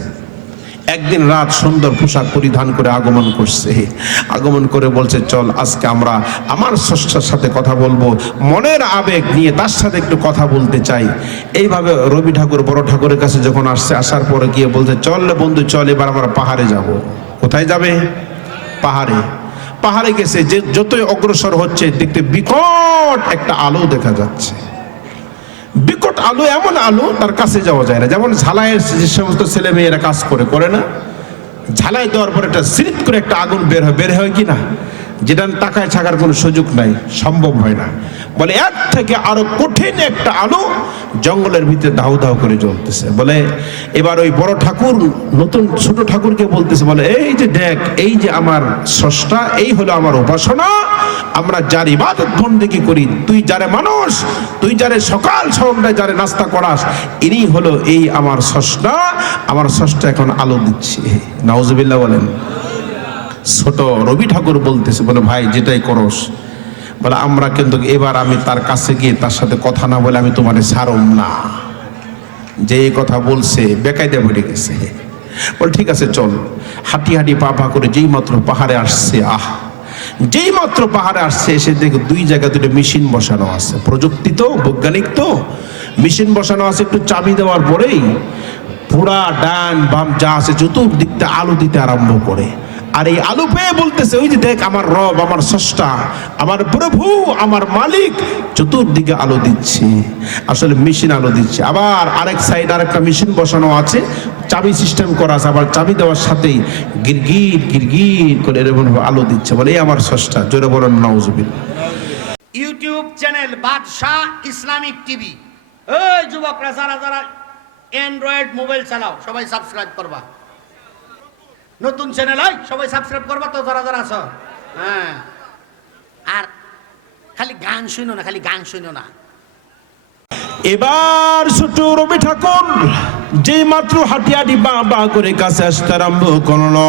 একদিন রাত সুন্দর পোশাক পরিধান করে আগমন করছে, আগমন করে বলছে, চল আজকে আমরা আমার স্রষ্টার সাথে কথা বলবো, মনের আবেগ নিয়ে তার সাথে একটু কথা বলতে চাই। এইভাবে রবি ঠাকুর বড় ঠাকুরের কাছে যখন আসছে, আসার পরে গিয়ে বলছে, চল বন্ধু চল, এবার আমরা পাহাড়ে যাব। কোথায় যাবে? পাহাড়ে। পাহাড়ে গেছে, যে যতই অগ্রসর হচ্ছে, দেখতে বিকট একটা আলো দেখা যাচ্ছে। বিকট আলো, এমন আলো তার কাছে যাওয়া যায় না। যেমন ঝালাইয়ের যে সমস্ত ছেলে মেয়েরা কাজ করে না, ঝালাই দেওয়ার পর একটা সিরিট করে একটা আগুন বের হয় কি না, যেটা তাকায় থাকার কোনো সুযোগ নাই, সম্ভব হয় না। বলে এর থেকে আরো কঠিন একটা আলো জঙ্গলের ভিতরে দাউ দাউ করে জ্বলতেছে। বলে এবার ওই বড় ঠাকুর নতুন ছোট ঠাকুরকে বলতেছে, বলে এই যে দেখ, এই যে আমার স্রষ্টা, এই হলো আমার উপাসনা, আমরা যার ইবাদত বন্দেগী করি, তুই যারে মানুষ, তুই যারে সকাল সন্ধ্যায় যারে নাস্তা করাস, ইনি হলো এই আমার স্রষ্টা। আমার স্রষ্টা এখন আলো দিচ্ছে। নাউজুবিল্লাহ বলেন। ছোট রবি ঠাকুর বলতেছে, বলে ভাই যেটাই করস, বলে আমরা কিন্তু এবার আমি তার কাছে গিয়ে তার সাথে কথা না বলে আমি তোমারে ছাড়ম না। যে এই কথা বলছে বেকায়দা পড়ে গেছে। বলে ঠিক আছে চল। হাঁটি হাঁটি পা পা করে যেই মাত্র পাহাড়ে আসছে, যেই মাত্র পাহাড়ে আসছে, এসে দেখে দুই জায়গায় দুটো মেশিন বসানো আছে। প্রযুক্তি তো, বৈজ্ঞানিক তো, মেশিন বসানো আছে। একটু চাবি দেওয়ার পরেই পুরা ডান বাম যা আছে চতুর্দিকটা আলো দিতে আরম্ভ করে। আর এই আলো পেয়ে বলতেছে ওই যে দেখ আমার রব, আমার স্রষ্টা, আমার প্রভু, আমার মালিক চতুর্দিকে আলো দিচ্ছে। আসলে মেশিন আলো দিচ্ছে। আবার আরেক সাইড আরেকটা মেশিন বসানো আছে, চাবি সিস্টেম করা আছে, আবার চাবি দেওয়ার সাথেই গিরগির গিরগির করে এরকম আলো দিচ্ছে। বলে এই আমার স্রষ্টা। জোরে বলেন নাউজুবিল্লাহ। ইউটিউব চ্যানেল বাদশাহ ইসলামিক টিভি। এই যুবকরা যারা যারা অ্যান্ড্রয়েড মোবাইল চালাও সবাই সাবস্ক্রাইব করবা। নতুন চ্যানেল সবাই সাবস্ক্রাইব করবা তো যারা যারা আছো। হ্যাঁ, আর খালি গান শুনো না, খালি গান শুনো না। এবার ছোট রবি ঠাকুর যেই মাত্র হাঁটিয়াটি বা বা করে কাছে আসতে আরম্ভ করলো,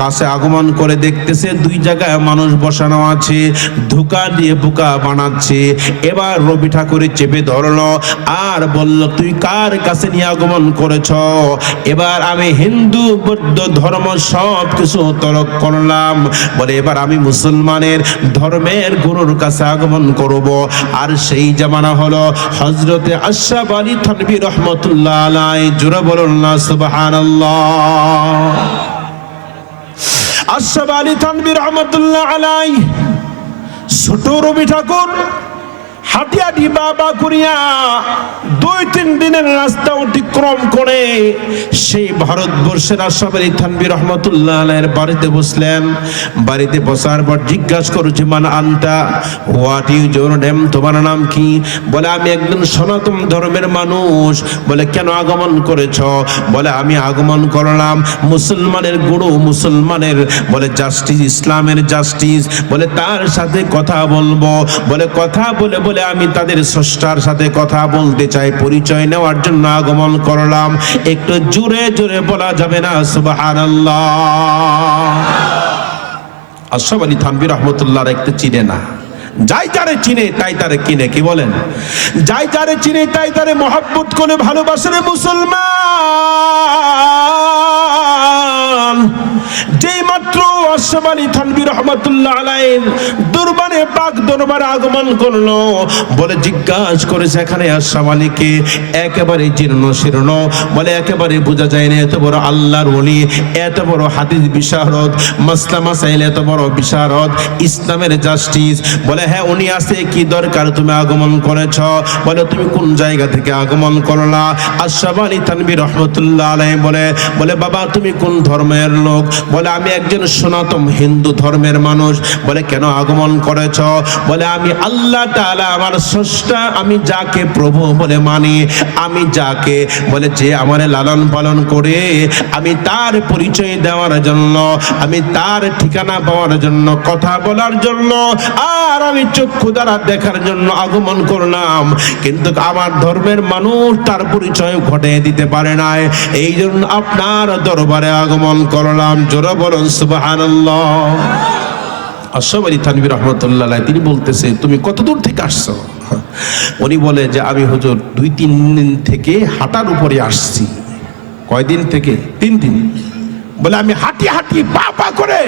কাছে আগমন করে দেখতেছে দুই জায়গায় মানুষ বসানো আছে, ধোকা দিয়ে বোকা বানাচ্ছে। এবার রবি ঠাকুরে চেপে ধরলো আর বলল, তুই কার কাছে নিয়ে আগমন করেছ? এবার আমি হিন্দু বৌদ্ধ ধর্ম সব কিছু তরক করলাম। বলে এবার আমি মুসলমানের ধর্মের গুরুর কাছে আগমন করব। আর সেই জামানা হলো হযরতে আশরাফ আলী থানভী রহমাতুল্লাহ আলাইহি। জোরে বলুন না সুবহানাল্লাহ। আশরাফ আলী থানভী রহমাতুল্লাহ আলাইহি ছোট রবি ঠাকুর হাঁটিয়াটি বাবা করিয়া 2-3 দিনের রাস্তা অতিক্রম করে সেই ভারতবর্ষের আশরাফ আলী থানভী রহমাতুল্লাহ আলাইহির বাড়িতে বসলেন। বাড়িতে বসার পর জিজ্ঞাসা করছে, মান আনতা, হোয়াট ইউ ইউর নেম, তোমার নাম কি? বলে আমি একজন সনাতন ধর্মের মানুষ। বলে কেন আগমন করেছ? বলে আমি আগমন করলাম মুসলমানের গুরু, মুসলমানের বলে জাস্টিস, ইসলামের জাস্টিস, বলে তার সাথে কথা বলবো। বলে কথা বলে বলে আমি তাদের স্রষ্টার সাথে কথা বলতে চাই, পরিচয় নেওয়ার জন্য আগমন করলাম। একটু জোরে জোরে বলা যাবে না সুবহানাল্লাহ? আশরাফ আলী থানভী রহমাতুল্লাহ রাখতে চিনে না, যাই যারে চিনে তাই তারে কিনে। কি বলেন? যাই যারে চিনে তাই তারে মহব্বত করে ভালোবাসে রে মুসলমান। যেই মাত্র আশরাফ আলী থানভী রহমাতুল্লাহ আলাইহির দরবারে পাক দরবারে আগমন করলো, বলে জিজ্ঞাসা করেছে এখানে আশরাফ আলীকে? একেবারে জীর্ণ শীর্ণ, বলে একেবারে বোঝা যায় না। এত বড় আল্লাহর ওলি, এত বড় হাদিস বিশারদ, মাসলা মাসাইল এত বড় বিশারদ, ইসলামের জাস্টিস। বলে হ্যাঁ উনি আছে, কি দরকার তুমি আগমন করেছ? বলে তুমি কোন জায়গা থেকে আগমন করলা? আশরাফ আলী থানভী রহমাতুল্লাহ আলাইহি বলে বাবা তুমি কোন ধর্মের লোক? বলে আমি একজন সনাতন হিন্দু ধর্মের মানুষ। বলে কেন আগমন করেছ? বলে আমি আল্লাহ তাআলা আমার স্রষ্টা, আমি যাকে প্রভু বলে মানি, আমি যাকে বলে যে আমার লালন পালন করে, আমি তার পরিচয় দেওয়ার জন্য, আমি তার ঠিকানা পাওয়ার জন্য, কথা বলার জন্য, আর আমি চক্ষু দ্বারা দেখার জন্য আগমন করলাম। কিন্তু আমার ধর্মের মানুষ তার পরিচয় ঘটিয়ে দিতে পারে নাই, এই জন্য আপনার দরবারে আগমন করলাম। জোরে বলুন সুবহানাল্লাহ। আশরাফ আলী থানভী রহমাতুল্লাহ আলাইহি তিনি বলতেছে, তুমি কত দূর থেকে আসছো? উনি বলে যে আমি হুজুর 2-3 দিন থেকে হাঁটার উপরে আসছি। কয়দিন থেকে? 3 দিন। বলে আমি হাঁটি হাঁটি পা পা করে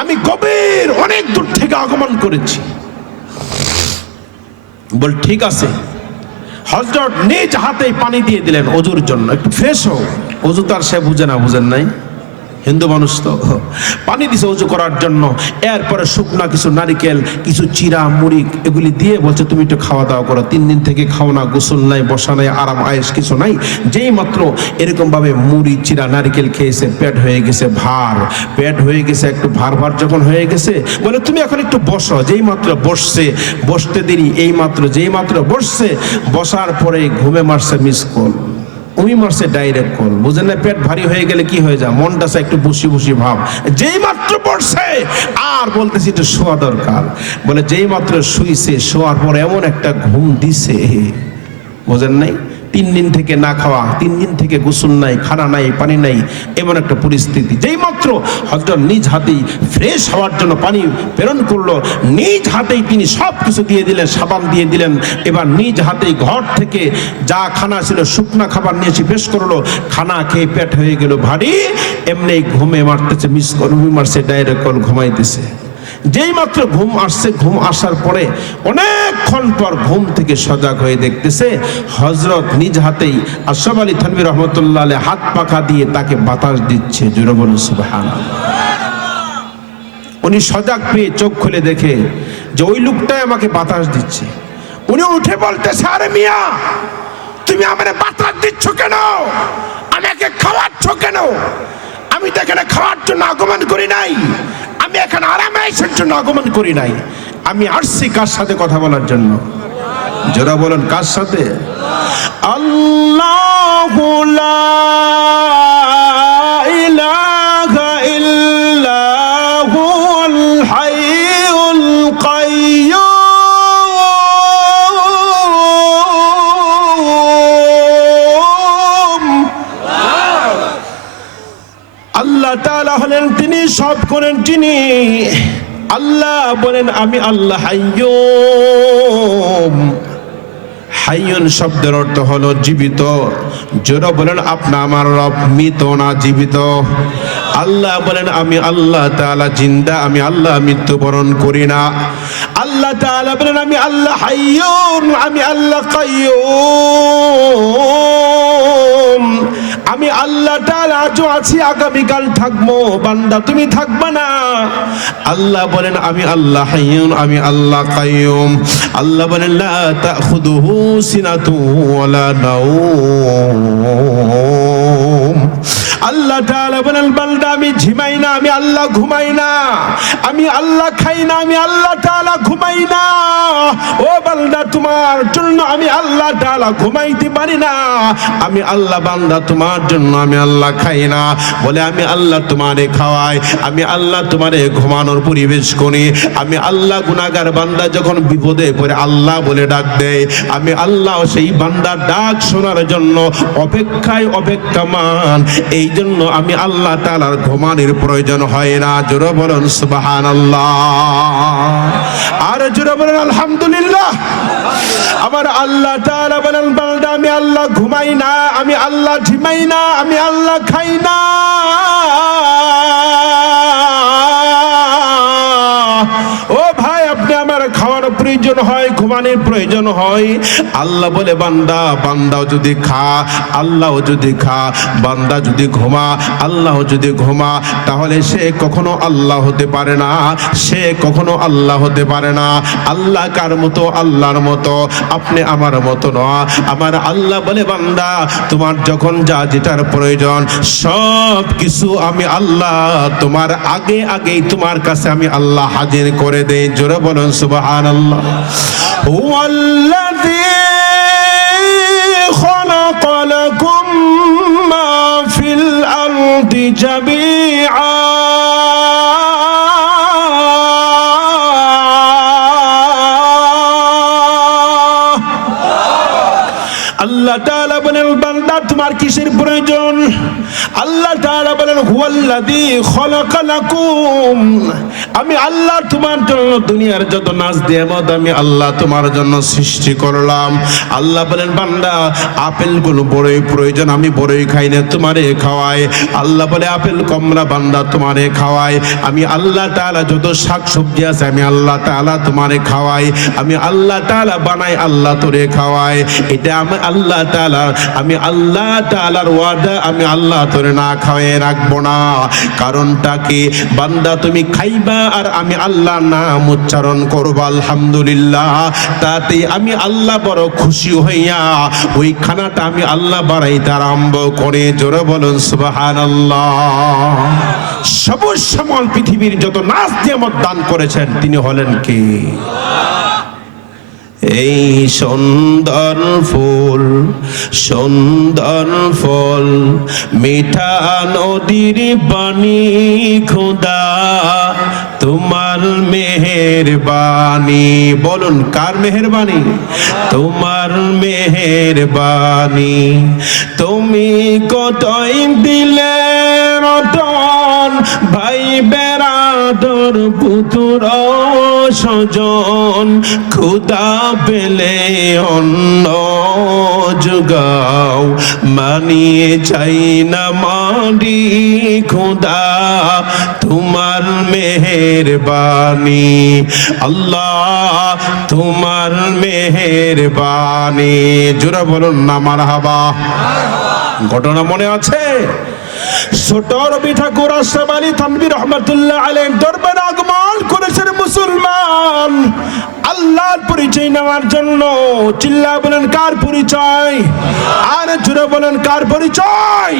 আমি গভীর অনেক দূর থেকে আগমন করেছি। বল ঠিক আছে। হযরত নিজ হাতেই পানি দিয়ে দিলেন ওযুর জন্য, একটু ফ্রেশ হও। ওযু তার সে বুঝে না, বুঝেন নাই? হিন্দু মানুষ তো পানি দিছে ওযু করার জন্য। এরপরে শুকনা কিছু নারিকেল, কিছু চিরা মুড়ি এগুলি দিয়ে বলছে তুমি একটু খাওয়া দাওয়া করো। 3 দিন থেকে খাও না, গোসল নাই, বসা নাই, আরাম আয়েশ কিছু নাই। যেই মাত্র এরকম ভাবে মুড়ি চিরা নারিকেল খেয়েছে, পেট হয়ে গেছে ভার, পেট হয়ে গেছে একটু ভার ভার যখন হয়ে গেছে, বলে তুমি এখন একটু বসো। যেই মাত্র বসছে, বসতে দেরি, এই মাত্র যেই মাত্র বসছে, বসার পরে ঘুমে মারছে মিস কল, উমি মারছে ডাইরেক্ট কল। বুঝেন না? পেট ভারী হয়ে গেলে কি হয়ে যায়, মনটা একটু বসি বসি ভাব। যেই মাত্র পড়ছে আর বলতেছি একটু শোয়া দরকার, বলে যেই মাত্র শুইছে, শোয়ার পর এমন একটা ঘুম দিছে, বুঝেন নাই? 3 দিন থেকে না খাওয়া, 3 দিন থেকে গোসল নাই, খানা নাই, পানি নাই, এমন একটা পরিস্থিতি। যেই মাত্র হযরত নিজ হাতেই ফ্রেশ হওয়ার জন্য পানি প্রেরণ করলো, নিজ হাতেই তিনি সব কিছু দিয়ে দিলেন, সাবান দিয়ে দিলেন। এবার নিজ হাতেই ঘর থেকে যা খানা ছিল শুকনা খাবার নিয়েছি পেশ করলো, খানা খেয়ে পেট হয়ে গেল ভারী, এমনি ঘুমে মারতেছে, মিস করবি মারছে, ডাইরেক্ট কল ঘুমাইতেছে। যেই মাত্র ঘুম আসছে, ঘুম আসার পরে অনেকক্ষণ পর ঘুম থেকে সজাগ হয়ে দেখতেছে হযরত নিজ হাতেই আশরাফ আলী থানভী রহমতুল্লাহ আলাইহি হাত পাখা দিয়ে তাকে বাতাস দিচ্ছে। জোরে বলুন সুবহানাল্লাহ। উনি সজাগ পেয়ে চোখ খুলে দেখে যে ওই লোকটাই আমাকে বাতাস দিচ্ছে। উনি উঠে বলতেছে, আরে মিয়া, তুমি আমারে বাতাস দিচ্ছ কেন? আমাকে খাওয়াচ্ছ কেন? আমি তো এখানে খাওয়ার জন্য আগমন করি নাই, আমি এখানে আরামায়েশের জন্য আগমন করি নাই। আমি আসছি কার সাথে কথা বলার জন্য? যারা বলেন কার সাথে? আল্লাহু লা ইলাহা ইল্লা হুয়াল হাইয়ুল কাইয়্যুম। আল্লাহ তাআলা হলেন তিনি, সব করেন তিনি। আল্লাহ বলেন আমি আল্লাহ হাইয়ুম। হাইয়ুন শব্দের অর্থ হলো জীবিত। যারা বলেন আপনি আমার রব মৃত না জীবিত। আল্লাহ বলেন আমি আল্লাহ তাআলা জিন্দা, আমি আল্লাহ মৃত্যুবরণ করি না। আল্লাহ তাআলা বলেন আমি আল্লাহ হাইয়ুন, আমি আল্লাহ কাইয়্যুম। আমি আল্লাহ তাআলা আজও আছি, আগামীকাল থাকবো। বান্দা তুমি থাকবা না। আল্লাহ বলেন আমি আল্লাহ হাইয়ুন, আমি আল্লাহ কাইয়্যুম। আল্লাহ বলেন লা তাখুদুহু সিনাতুন ওয়ালা নাওম। আল্লাহ তাআলা বলেন বান্দা আমি ঝিমাই না, আমি আল্লাহ ঘুমাই না। আমি আল্লাহ খাই না, আমি আল্লাহ তাআলা ঘুমাই না। ও বান্দা তোমার জন্য আমি আল্লাহ তাআলা ঘুমাইতে পারি না। আমি আল্লাহ বান্দা তোমার জন্য আমি আল্লাহ খাই না। বলে আমি আল্লাহ তোমারে খাওয়াই, আমি আল্লাহ তোমারে ঘুমানোর পরিবেশ করি। আমি আল্লাহ গুনাহগার বান্দা যখন বিপদে পড়ে আল্লাহ বলে ডাক দেয়, আমি আল্লাহ সেই বান্দার ডাক শোনার জন্য অপেক্ষায় অপেক্ষমান। এই জন্য আমি আল্লাহ তাআলার ঘুমানোর প্রয়োজন হয় না। জোরে বলুন সুবহানাল্লাহ, আর জোরে বলুন আলহামদুলিল্লাহ। আমার আল্লাহ তাআলা বলেন বান্দা আমি আল্লাহ ঘুমাই না, আমি আল্লাহ ঝিমাই না, আমি আল্লাহ খাই না। ও ভাই, আপনি আমার খাওয়ার প্রয়োজন হয়, ঘুমানোর প্রয়োজন হয়। আল্লাহ বলে বান্দা, বান্দাও যদি খা, আল্লাহও যদি খা। বান্দা যদি ঘুমা, আল্লাহ যদি ঘুমা, তাহলে সে কখনো আল্লাহ হতে পারে না, সে কখনো আল্লাহ হতে পারে না। আল্লাহ কার মতো? আল্লাহর মতো। আপনি আমার মতো নয়। আমার আল্লাহ বলে বান্দা তোমার যখন যা যেটার প্রয়োজন সব কিছু আমি আল্লাহ তোমার আগে আগেই তোমার কাছে আমি আল্লাহ হাজির করে দেই। জোরে বলুন সুবহানাল্লাহ। হুয়াল্লাযী খালাকা লাকুম মা ফিল আরদি জামিআ। আল্লাহ তাআলা বলেন বান্দা তোমার কিসের প্রয়োজন? আল্লাহ তাআলা বলেন হুয়াল্লাযী খালাকা লাকুম। আমি আল্লাহ তোমার জন্য দুনিয়ার যত নাজ নিয়ামত আমি আল্লাহ তোমার জন্য সৃষ্টি করলাম। আল্লাহ বলেন বান্দা আপেলগুলো বড়ই প্রয়োজন, আমি বড়ই খাই না, তোমারে খাওয়াই। আল্লাহ বলে আপেল কমলা বান্দা তোমারে খাওয়াই। আমি আল্লাহ তাআলা যত শাকসবজি আছে আমি আল্লাহ তাআলা তোমারে খাওয়াই। আমি আল্লাহ তাআলা বানাই, আল্লাহ তোরে খাওয়াই। এটা আমি আল্লাহ তাআলা, আমি আল্লাহ তাআলার ওয়াদা, আমি আল্লাহ তোরে না খাওয়াই রাখবো না। কারণটা কি? বান্দা তুমি খাইবা আর আমি আল্লাহ নাম উচ্চারণ করবো আলহামদুলিল্লাহ, তাতে আমি আল্লাহ বড় খুশি হইয়া ওই খানাটা আমি আল্লাহ বাড়াইতে আরম্ভ করে। জোরে বলুন সুবহানাল্লাহ। সবুজ শ্যামল পৃথিবীর যত নাজ নিয়ামত দান করেছেন তিনি হলেন কি? এই সুন্দর ফুল, সুন্দর ফল, মিঠা নদীর পানি, খোদা তোমার মেহেরবানি। বলুন কার মেহেরবানি? তোমার মেহেরবানি। তুমি কতই দিলে রতন, ভাই বেরাদর পুত্র স্বজন, খুদা পেলে অন্ন যোগাও, মানিয়ে চাই না মারি খোদা তোমার মেহেরবানি, আল্লাহ তোমার মেহেরবানি। জোরে বলুন না মারহাবা। ঘটনা মনে আছে? ছোট রবি ঠাকুর আশরাফ আলী থানভী রহমাতুল্লাহ আলাইহির দরবারে আগমন করেছেন মুসলমান আল্লাহর পরিচয় নেওয়ার জন্য। চিল্লা বলেন কার পরিচয়? আর জোরে বলেন কার পরিচয়?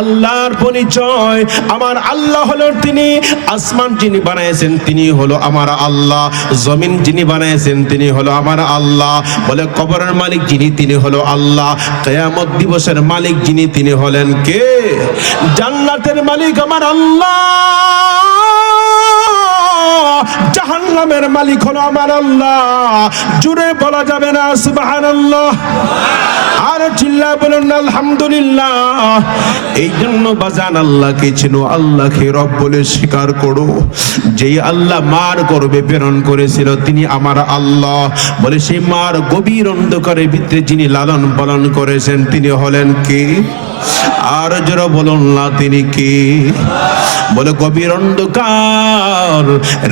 আল্লাহর পরিচয়। আমার আল্লাহ হলো তিনি, আসমান যিনি বানাইছেন তিনি হলো আমার আল্লাহ, জমিন যিনি বানাইছেন তিনি হলো আমার আল্লাহ। বলে কবরের মালিক যিনি তিনি হলো আল্লাহ, কিয়ামত দিবসের মালিক যিনি তিনি হলেন কে? জান্নাতের মালিক আমার আল্লাহ, জাহান্নামের মালিক হলো আমার আল্লাহ। জুড়ে বলা যাবে না সুবহানাল্লাহ? আর চিল্লা বলুন আলহামদুলিল্লাহ। এই জন্য বাজান আল্লাহকে চিনো, আল্লাহকে রব বলে স্বীকার করো। যেই আল্লাহ মার গর্ভে প্রেরণ করেছিল তিনি আমার আল্লাহ। বলে সেই মার গভীর অন্ধকারের ভিতরে যিনি লালন পালন করেছেন তিনি হলেন কে? আর যারা বলুন না তিনি কে? বলে গভীর অন্ধকার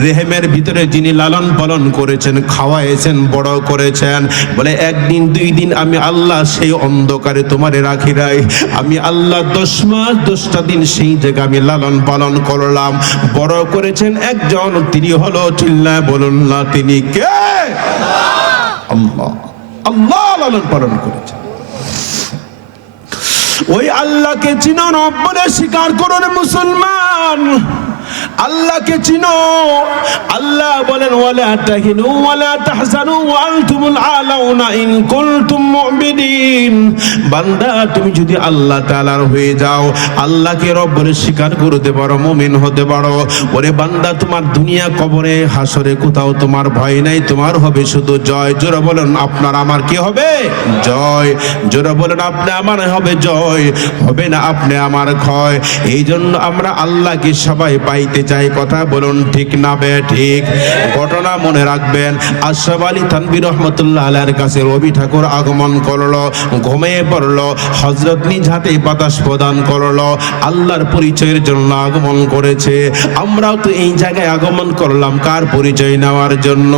রেহেমের ভিতরে যিনি লালন পালন করেছেন, খাওয়াইছেন, বড় করেছেন। বলে একদিন দুই দিন আমি আল্লাহ সেই অন্ধকারে তোমারে রাখি নাই, আমি আল্লাহ 10 মাস 10টা দিন সেই জায়গা আমি লালন পালন করলাম, বড় করেছেন একজন, তিনি হলো চিল্লায় বলুন না তিনি কে? আল্লাহ। আল্লাহ লালন পালন করেছেন। ওই আল্লাহকে চিনো, রব বলে স্বীকার করো রে মুসলমান। আল্লাহকে চিনো। আল্লাহ বলেন ওয়ালা তাহিনু ওয়ালা তাহজানু ওয়া আনতুমুল আলাউনা ইন কুনতুম মুমিনিন। বান্দা তুমি যদি আল্লাহ তাআলার হয়ে যাও, আল্লাহকে রব বলে স্বীকার করতে পারো, মুমিন হতে পারো, ওরে বান্দা তোমার দুনিয়া কবরে হাসরে কোথাও তোমার ভয় নাই, তোমার হবে শুধু জয়। জোরে বলেন আপনার আমার কি হবে? জয়। জোরে বলেন আপনি আমার হবে জয়, হবে না আপনি আমার ক্ষয়। এই জন্য আমরা আল্লাহকে সবাই পাইতে চাই। কথা বলুন ঠিক না বে ঠিক? ঘটনা মনে রাখবেন, আশরাফ আলী থানভী রহমাতুল্লাহ আলাইহির কাছে রবি ঠাকুর আগমন করলো, ঘুমিয়ে পড়লো, হযরত নিজ হাতে বাতাস প্রদান করলো, আল্লাহর পরিচয়ের জন্য আগমন করেছে। আমরাও তো এই জায়গায় আগমন করলাম কার পরিচয় নেওয়ার জন্য?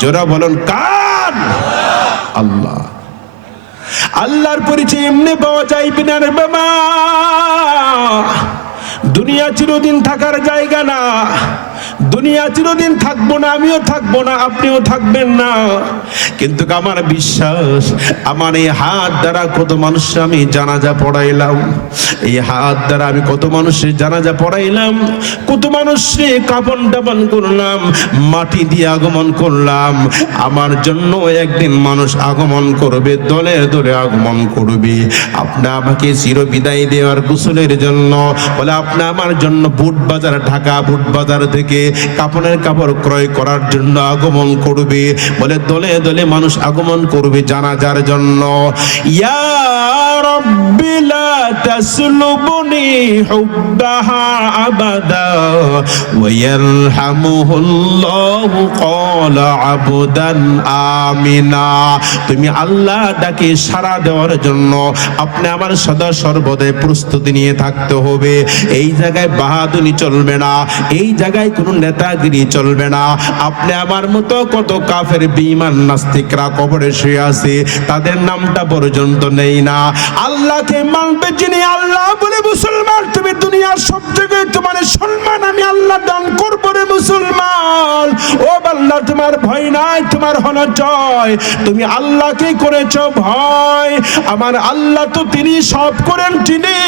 জোরা বলুন কার? আল্লাহ। আল্লাহর পরিচয় এমনি পাওয়া যাইবে না রে বাবা। দুনিয়া চিরদিন থাকার জায়গা না, দুনিয়া চিরদিন থাকবো না, আমিও থাকবো না, আপনিও থাকবেন না। কিন্তু আমার বিশ্বাস, আমার এই হাত দ্বারা কত মানুষ আমি জানাজা পড়াইলাম, এই হাত দ্বারা আমি কত মানুষের জানাজা পড়াইলাম, কত মানুষকে কাপন টাপন করলাম, মাটি দিয়ে আগমন করলাম। আমার জন্য একদিন মানুষ আগমন করবে, দলে দলে আগমন করবে। আপনি আমাকে চির বিদায় দেওয়ার গোসলের জন্য, বলে আপনি আমার জন্য বুট বাজার, ঢাকা বুট বাজার থেকে কাপড়ের কাপড় ক্রয় করার জন্য আগমন করবে। বলে দলে দলে মানুষ আগমন করবে জানাজার জন্য। ইয়া রাব্বি লা তাসলুবনি হুব্বাহা আবাদা ওয়া ইয়ারহামুহুল্লাহু ক্বালা আবদান আমিনা। তুমি আল্লাহ ডাকে সাড়া দেওয়ার জন্য আপনি আমার সদা সর্বদাই প্রস্তুতি নিয়ে থাকতে হবে। এই জায়গায় বাহাদুরি চলবে না, এই জায়গায় কোনো নেতাগিরি চলবে না। আপনি আমার মতো কত কাফের বেঈমান নাস্তিকরা কবরে শুয়ে আছে, তাদের নামটা পর্যন্ত নেই না। আল্লাহকে মানবে যিনি, আল্লাহ বলে মুসলমান তুমি দুনিয়ার সব জায়গায় তোমার সম্মান আমি আল্লাহ দান করব রে মুসলমান। ও আল্লাহ তোমার ভয় নাই, তোমার হলো জয়। তুমি আল্লাহকে করেছো ভয়, আমার আল্লাহ তো তিনি সব করেন তিনি।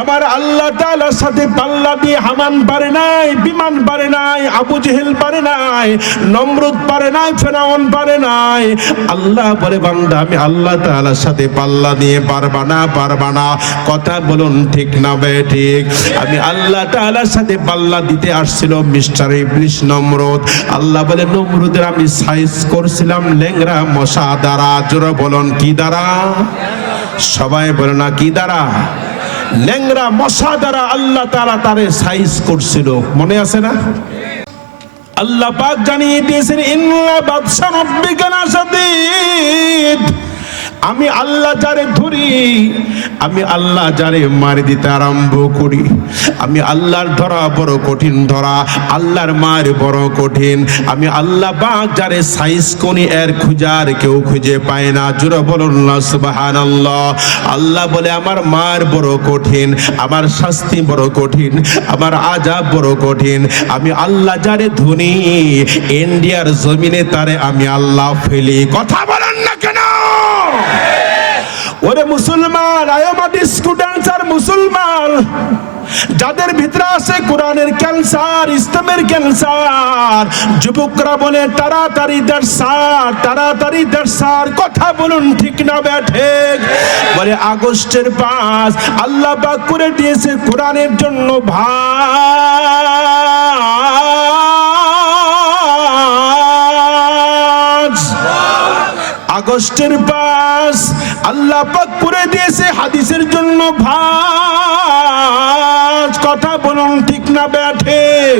আমার আল্লাহ তাআলার সাথে পাল্লা দিয়ে হামান পারে নাই, বিমান পারে নাই, আবু জেহেল পারে নাই, নমরুদ পারে নাই, ফেরাউন পারে নাই। আল্লাহ বলে বান্দা আমি আল্লাহ তাআলার সাথে পাল্লা দিয়ে পারবা না, পারবা না। কথা বলুন ঠিক না বে ঠিক? আমি আল্লাহ তাআলার সাথে পাল্লা দিতে আসছিল মিস্টার ইবলিস নমরুদ। আল্লাহ বলে নমরুদের আমি সাইজ করছিলাম ল্যাংড়া মশা দ্বারা। জোরে বলুন কি দ্বারা? সবাই বলে না কি দ্বারা? ল্যাংড়া মশা দ্বারা আল্লাহ তাআলা তারে সাইজ করছিল, মনে আছে না? আল্লাহ পাক জানিয়ে দিয়েছেন ইন্না বাদশা রাব্বিকা লাশাদীদ। আমি আল্লাহ যারে ধরি, আমি আল্লাহ যারে মার দিতে আরম্ভ করি, আমি আল্লাহর ধরা বড় কঠিন ধরা, আল্লাহর মার বড় কঠিন। আমি আল্লাহ পাক যারে সাইজ কোনি এর খুঁজার কেউ খুঁজে পায় না। জোরে বলুন না সুবহানাল্লাহ। আল্লাহ বলে আমার মার বড় কঠিন, আমার শাস্তি বড় কঠিন, আমার আযাব বড় কঠিন। আমি আল্লাহ যারে ধনি, ইন্ডিয়ার জমিনে তারে আমি আল্লাহ ফেলি। কথা বলেন না কেন? ওরে মুসলমান, আয়ামাটি স্টুডেন্টস আর মুসলমান যাদের ভিতরে আছে কোরআনের ক্যান্সার, ইসলামের ক্যান্সার, যুবকরা বলে তাড়াতাড়ি দরসার, তাড়াতাড়ি দরসার। কথা বলুন ঠিক না ঠিক? বলে আগস্টের 5 আল্লাহ পাক করে দিয়েছে কোরআনের জন্য ভাজ। আগস্টের 5 আল্লাহ পাক করে দিয়েছে হাদিসের জন্য ভাজ। কথা বলুন ঠিক না ঠিক?